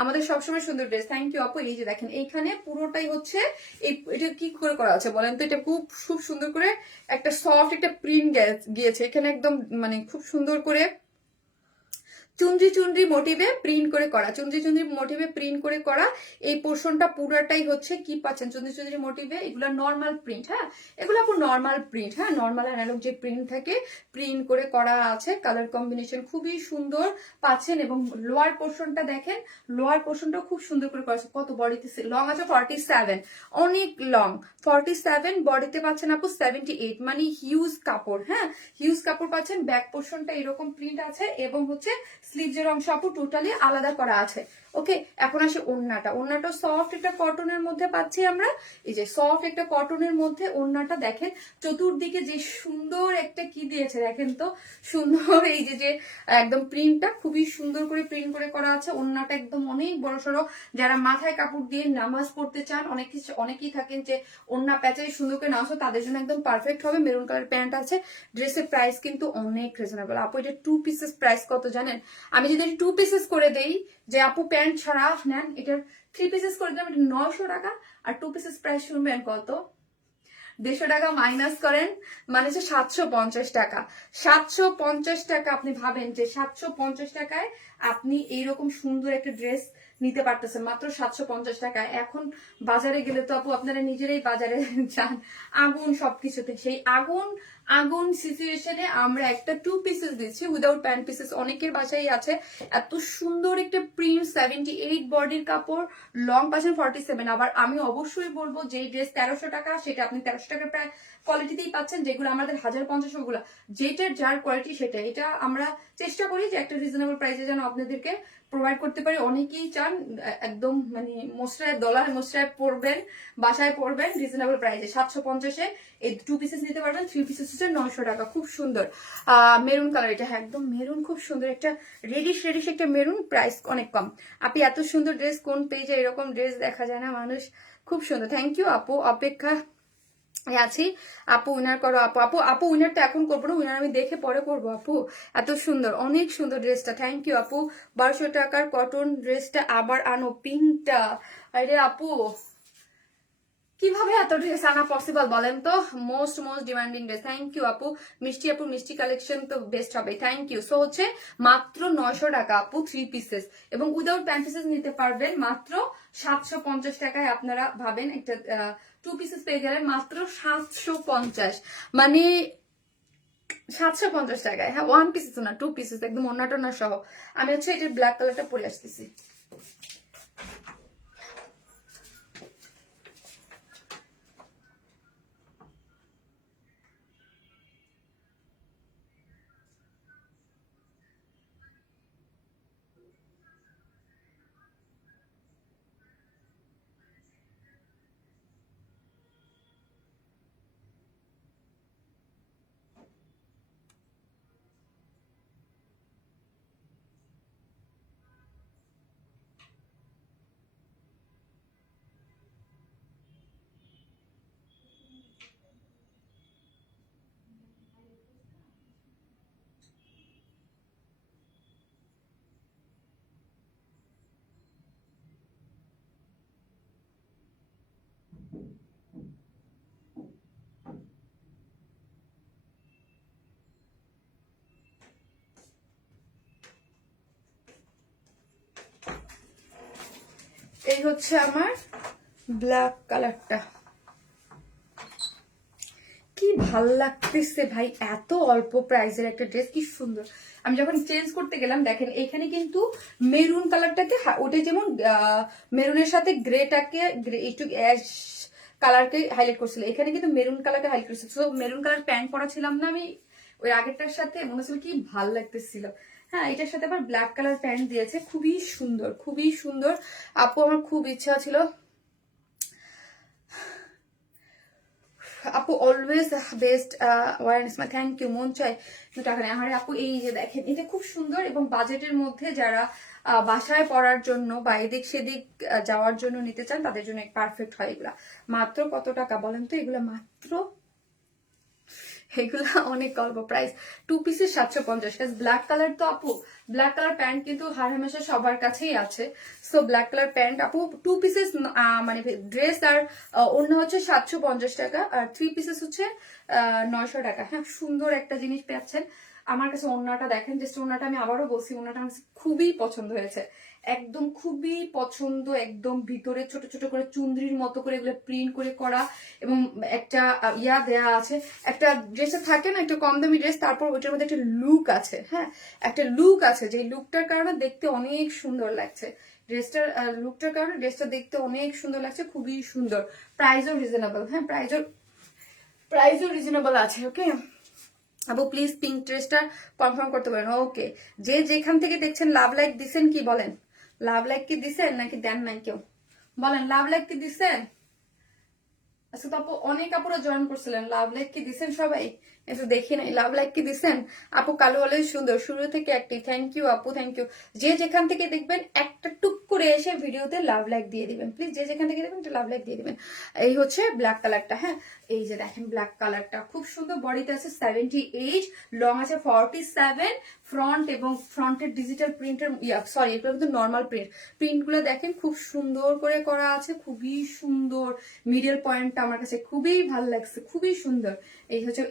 আমাদের সবসময় সুন্দর ড্রেস। থ্যাংক ইউ আপু। এই যে দেখেন এইখানে পুরোটাই হচ্ছে, এটা কি করে করা আছে বলেন তো? এটা খুব খুব সুন্দর করে একটা সফট একটা প্রিন্ট গিয়েছে এখানে, একদম মানে খুব সুন্দর করে চুনরি চুনরি মোটিভে প্রিন্ট করে করা, চুনরি চুনরি মোটিভে প্রিন্ট করে করা। এই পোর্শনটা পুরাটাই হচ্ছে কি পাচ্ছেন, চুনরি চুনরি মোটিভে। এগুলো নর্মাল প্রিন্ট, হ্যাঁ এগুলো আপু নর্মাল প্রিন্ট, হ্যাঁ নর্মাল অ্যানালগ যে প্রিন্ট থাকে প্রিন্ট করে করা আছে। কালার কম্বিনেশন খুবই সুন্দর পাচ্ছেন। এবং লোয়ার পোর্শনটা দেখেন, লোয়ার পোর্শনটা খুব সুন্দর করে করা আছে। কত বডিতে লং আছে 47, অনেক লং 47, বডিতে পাচ্ছেন আপু 78 মানে হিউজ কাপড়। হ্যাঁ হিউজ কাপড় পাচ্ছেন। ব্যাক পোর্শনটা এরকম প্রিন্ট আছে এবং হচ্ছে স্লিভসের অংশ আপু টোটালি আলাদা করা আছে। ওকে এখন আসে ওড়নাটা। ওড়নাটা সফট একটা কটনের মধ্যে পাচ্ছি আমরা। এই যে সফট একটা কটনের মধ্যে ওড়নাটা দেখেন, চতুর্দিকে যে সুন্দর একটা কি দিয়েছে দেখেন তো, সুন্দর। এই যে একদম প্রিন্টটা খুবই সুন্দর করে প্রিন্ট করে করা আছে। ওড়নাটা একদম অনেক বড় সড়ো। যারা মাথায় কাপড় দিয়ে নামাজ পড়তে চান, অনেকেই থাকেন যে ওড়না প্যাচাই সুন্দর করে নামাজ, তাদের জন্য একদম পারফেক্ট হবে। মেরুন কালার প্যান্ট আছে। ড্রেসের প্রাইস কিন্তু অনেক রিজনেবল আপু। এটা 2 পিসেস প্রাইস কত জানেন? আমি যদি 2 পিসেস করে দেই, যে আপু প্যান্ট ছাড়া নেন, এটার 3 পিসেস করে দিলাম, এটা 900 টাকা। আর 2 পিসেস প্রাইস শুনবেন কত? 150 টাকা মাইনাস করেন, মানে হচ্ছে 750 টাকা। 750 টাকা। আপনি ভাবেন যে 750 টাকায় আপনি এইরকম সুন্দর একটা ড্রেস নিতে পারতেছেন মাত্র 750 টাকায়। এখন বাজারে গেলে তো আপু আপনারা নিজেরাই বাজারে যান, আগুন সবকিছুতে। সেই আগুন আগুন সিচুয়েশনে আমরা একটা 2 পিসেস দিচ্ছি উইদাউট প্যান্ট পিসেস। অনেকের বাসায় আছে। এত সুন্দর একটা প্রিন্ট, 78 বডির কাপড়, লং পাচ্ছেন 47। আবার আমি অবশ্যই বলবো যে ড্রেস 1300 টাকা, সেটা আপনি 1300 টাকার প্রায় কোয়ালিটিতেই পাচ্ছেন। যেগুলো আমাদের 1050 ওগুলো যেটার যার কোয়ালিটি সেটা। এটা আমরা চেষ্টা করি যে একটা রিজনেবল প্রাইসে যেন আপনাদেরকে প্রোভাইড করতে পারি। অনেকেই চান একদম মানে মোস্টায় ডলার মোস্টায় পড়বেন, বাসায় পড়বেন রিজনেবল প্রাইসে। 750-এ এই 2 পিসেস নিতে পারবেন, 3 পিসেস হচ্ছে 900 টাকা, খুব সুন্দর। মেরুন কালার, এটা একদম মেরুন, খুব সুন্দর একটা রেডিশ একটা মেরুন, প্রাইস অনেক কম। আপনি এত সুন্দর ড্রেস কোন পেজে এরকম ড্রেস দেখা যায় না মানুষ, খুব সুন্দর। থ্যাংক ইউ আপু, অপেক্ষা আছি। আপু উইনার করো, আপু আপু আপু উইনার তো এখন করবো না, উইনার আমি দেখে পরে করবো আপু। এত সুন্দর, অনেক সুন্দর ড্রেসটা, থ্যাংক ইউ আপু। 1200 টাকার কটন ড্রেসটা আবার আনো, পিঙ্কটা। আরে আপু কিভাবে এত ড্রেস আনা পসিবল বলেন তো? Most demanding dress. Thank you আপু। মিষ্টি আপু, মিষ্টি কালেকশন তো বেস্ট হবে, থ্যাংক ইউ। সো হচ্ছে মাত্র 900 টাকা আপু 3 পিসেস, এবং উইদাউট প্যান্ট পিসেস নিতে পারবেন মাত্র 750 টাকায়। আপনারা ভাবেন একটা 2 পিসেস পেয়ে গেলেন মাত্র 750, মানে 750 টাকায়। হ্যাঁ, 1 পিসেস না, 2 পিসেস, একদম ওন্না টোন্না সহ। আমি হচ্ছে এটার ব্ল্যাক কালারটা পরে আসতেছি। এই হচ্ছে আমার ব্ল্যাক কালারটা, কি ভাল লাগতেছে ভাই, এত অল্প প্রাইসের একটা ড্রেস, কি সুন্দর। আমি যখন চেঞ্জ করতে গেলাম দেখেন এখানে কিন্তু মেরুন কালারটাকে, ওটা যেমন মেরুনের সাথে গ্রেটাকে একটু অ্যাশ কালারকে হাইলাইট করছিল, এখানে কিন্তু মেরুন কালারকে হাইলাইট করছিল। সো মেরুন কালার প্যান্ট পরা ছিলাম না আমি ওই আগেরটার সাথে, মনে হচ্ছিল কি ভাল লাগতেছিল। হ্যাঁ, এটার সাথে আবার ব্ল্যাক কালার প্যান্ট দিয়েছে, খুবই সুন্দর, খুবই সুন্দর। আপু আমার খুব ইচ্ছা ছিল, আপু অলওয়েজ বেস্ট ওয়ারেন্স, থ্যাংক ইউ। মন চায় টাকা নেই। আরে আপু এই যে দেখেন, এটা খুব সুন্দর, এবং বাজেটের মধ্যে যারা বাসায় পড়ার জন্য বা এদিক সেদিক যাওয়ার জন্য নিতে চান তাদের জন্য পারফেক্ট হয় এগুলা। মাত্র কত টাকা বলেন তো? এগুলা মাত্র, এগুলা অনেক অল্প প্রাইস। 2 পিসের 750। ব্ল্যাক কালার তো আপু, ব্ল্যাক কালার প্যান্ট কিন্তু হার হামেশা সবার কাছেই আছে। সো ব্ল্যাক কালার প্যান্ট আপু 2 পিসেস, মানে ড্রেস আর অন্য হচ্ছে 750 টাকা, আর 3 পিসেস হচ্ছে 900 টাকা। হ্যাঁ, সুন্দর একটা জিনিস পাচ্ছেন। আমার কাছে ওড়নাটা দেখেন, জাস্ট ওড়নাটা আমি আবারও বলছি, ওড়নাটা আমার কাছে খুবই পছন্দ হয়েছে, একদম খুবই পছন্দ। একদম ভিতরে ছোট ছোট করে চুনরির মতো করে এগুলো প্রিন্ট করে করা, এবং একটা ইয়া দেয়া আছে। একটা ড্রেসে থাকে না একটা কম দামি ড্রেস, তারপর ওইটার মধ্যে একটা লুক আছে। হ্যাঁ, একটা লুক আছে, যে লুকটার কারণে দেখতে অনেক সুন্দর লাগছে। ড্রেসটার লুকটার কারণে ড্রেসটা দেখতে অনেক সুন্দর লাগছে, খুবই সুন্দর। প্রাইসও রিজনেবল। হ্যাঁ, প্রাইসও রিজনেবল আছে। ওকে আপু প্লিজ পিঙ্ক ড্রেসটা কনফার্ম করতে পারেন। ওকে, যে যেখান থেকে দেখছেন লাভ লাইক দিছেন কি বলেন? লাভ লাইক কি দিছেন নাকি দেন নাই কেউ? বলেন লাভ লাইক কি দিছেন? আচ্ছা তো আপু অনেক আপুরা জয়েন করছিলেন, লাভ লাইক কি দিছেন সবাই? একটু দেখি নাই, লাভ লাইক কি দিছেন? আপু কালো হলে সুন্দর, শুরু থেকে একটি। থ্যাংক ইউ আপু, থ্যাংক ইউ। যে যেখান থেকে দেখবেন একটা টুক করে এসে ভিডিওতে লাভ লাইক দিয়ে দিবেন প্লিজ, যে যেখান থেকে দেখবেন একটা লাভ লাইক দিয়ে দিবেন। এই হচ্ছে ব্ল্যাক কালারটা। হ্যাঁ, এই যে দেখেন ব্ল্যাক কালারটা খুব সুন্দর, বডিতে আছে 78, লং আছে 47, ফ্রন্ট এবং ফ্রন্টের ডিজিটাল প্রিন্টের সরি এগুলো কিন্তু নর্মাল প্রিন্ট গুলো দেখেন খুব সুন্দর করে করা আছে, খুবই সুন্দর। মিডল পয়েন্টটা আমার কাছে খুবই ভালো লাগছে, খুবই সুন্দর।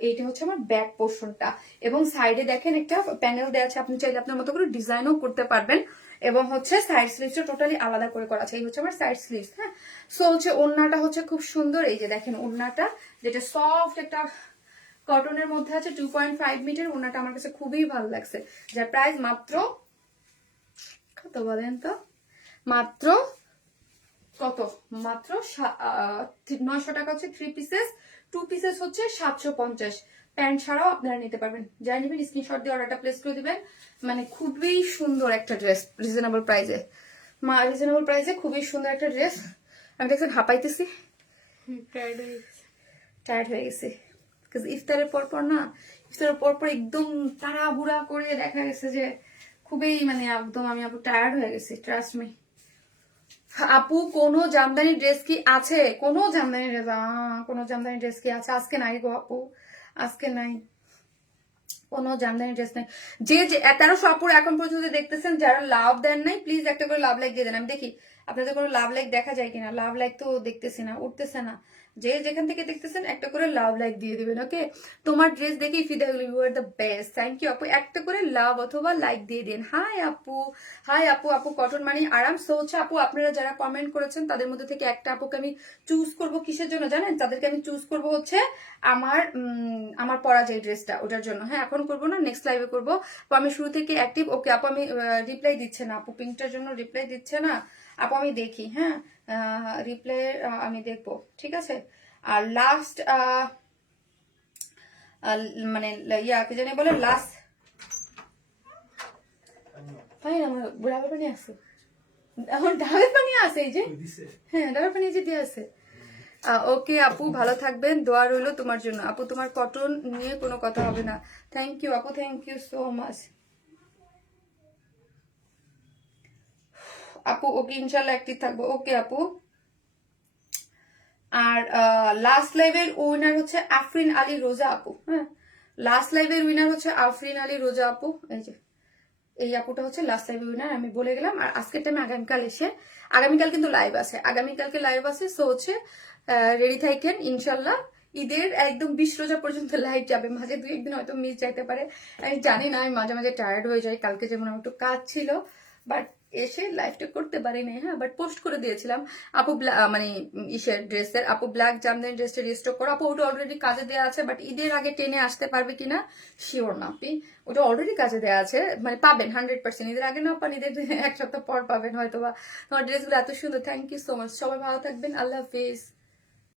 এইটা হচ্ছে আমার ব্যাক পোর্শনটা, এবং সাইডে দেখেন একটা প্যানেল দেওয়া আছে, আপনি চাইলে আপনার মতো করে ডিজাইনও করতে পারবেন। এবং হচ্ছে সাইড স্লিভসটা টোটালি আলাদা করে করা আছে। এই হচ্ছে আমার সাইড স্লিভস। হ্যাঁ, সো হচ্ছে ওড়নাটা হচ্ছে খুব সুন্দর। এই যে দেখেন ওড়নাটা, যেটা সফট একটা কটনের মধ্যে আছে, 2.5 মিটার। ওড়নাটা আমার কাছে খুবই ভালো লাগছে, যার প্রাইস মাত্র কত বলেন তো? মাত্র কত? মাত্র 900 টাকা হচ্ছে 3 পিসেস, 2 পিসেস হচ্ছে 750। প্যান্ট ছাড়াও আপনারা নিতে পারবেন, যাই নেবেন স্ক্রিনশট দিয়ে অর্ডারটা প্লেস করে দিবেন। মানে খুবই সুন্দর একটা ড্রেস, রিজনেবল প্রাইসে। রিজনেবল প্রাইসে খুবই সুন্দর একটা ড্রেস। আমি দেখছেন হাঁপাইতেছি, টায়ার্ড হয়ে গেছি। ইফতারের পর না, ইফতারের পর একদম তাড়াহুড়া করে দেখা গেছে যে খুবই মানে একদম আমি আপু টায়ার্ড হয়ে গেছি, ট্রাস্ট মি। আপু কোনো জামদানি ড্রেস কি আছে? কোনো জামদানি ড্রেস, কোনো জামদানি ড্রেস কি আছে? আজকে নাই গো আপু, আজকে নাই কোনো জামদানি ড্রেস নাই। যে 1300 আপুর এখন পর্যন্ত দেখতেছেন যারা লাভ দেন নাই, প্লিজ একটা করে লাভ লাইক দিয়ে দেন। আমি দেখি আপনাদের কোনো লাভ লাইক দেখা যায় কিনা। লাভ লাইক তো দেখতেছি না, উঠতেছে না। যে যেখান থেকে দেখতেছেন একটা করে লাভ লাইক দিয়ে দিবেন, ওকে? তোমার ড্রেস দেখেই ফিদা হলো, you are the best, thank you আপু। একটা করে লাভ অথবা লাইক দিয়ে দিন। হাই আপু, হাই আপু। আপু কটন মানে আরাম। সো হচ্ছে আপু আপনারা যারা কমেন্ট করেছেন তাদের মধ্যে থেকে একটা আপুকে আমি চুজ করব কিসের জন্য জানেন? তাদেরকে আমি চুজ করব হচ্ছে আমার পরা যে ড্রেসটা, ওটার জন্য। হ্যাঁ, এখন করবো না, নেক্সট লাইভে করবো। তো আমি শুরু থেকে অ্যাক্টিভ। ওকে আপু, আমি রিপ্লাই দিচ্ছে না আপু, পিঙ্কটার জন্য রিপ্লাই দিচ্ছে না আপু, আমি দেখি। হ্যাঁ, রিপ্লাই আমি দেখবো, ঠিক আছে। আর লাস্ট মানে ইয়া কি জানি বলে, লাস্ট ভাই আমার ডাবের পানি আছে, আমার ডাবের পানি আছে, এই যে হ্যাঁ ডাবের পানি যে দিয়ে আছে। ওকে আপু, ভালো থাকবেন, দোয়া রইলো তোমার জন্য। আপু তোমার কটন নিয়ে কোনো কথা হবে না। থ্যাংক ইউ আপু, থ্যাংক ইউ সো মাচ আপু। ওকে ইনশাল্লাহ অ্যাক্টিভ থাকবো। ওকে আপু। আর লাস্ট লাইভের উইনার হচ্ছে আফরিন আলী রোজা আপু। হ্যাঁ, লাস্ট লাইভের উইনার হচ্ছে আফরিন আলী রোজা আপু। এই যে এই আপুটা হচ্ছে লাস্ট লাইভ উইনার, আমি বলে গেলাম। আর আজকের টাইমে আগামীকাল এসে, আগামীকাল কিন্তু লাইভ আছে, আগামীকালকে লাইভ আছে। সো হচ্ছে রেডি থাকেন ইনশাল্লাহ। ঈদের একদম 20 রোজা পর্যন্ত লাইভ যাবে, মাঝে 2 একদিন হয়তো মিস যাইতে পারে, আমি জানি না। আমি মাঝে মাঝে টায়ার্ড হয়ে যাই, কালকে যেমন আমার একটু কাজ ছিল, বাট এসে লাইভটা করতে পারিনি। হ্যাঁ, বাট পোস্ট করে দিয়েছিলাম আপু মানে ইসের ড্রেসের, আপু ব্ল্যাক জামদানি ড্রেসটা রিস্টক করো আপু। ওটা অলরেডি কাজে দেওয়া আছে, বাট ঈদের আগে টেনে আসতে পারবে কিনা শিওর না আপনি। ওটা অলরেডি কাজে দেওয়া আছে, মানে পাবেন 100%। ঈদের আগে না পান, ঈদের 1 সপ্তাহ পর পাবেন হয়তো বা। তোমার ড্রেসগুলো এত সুন্দর, থ্যাংক ইউ সো মাচ। সবাই ভালো থাকবেন, আল্লাহ হাফিজ।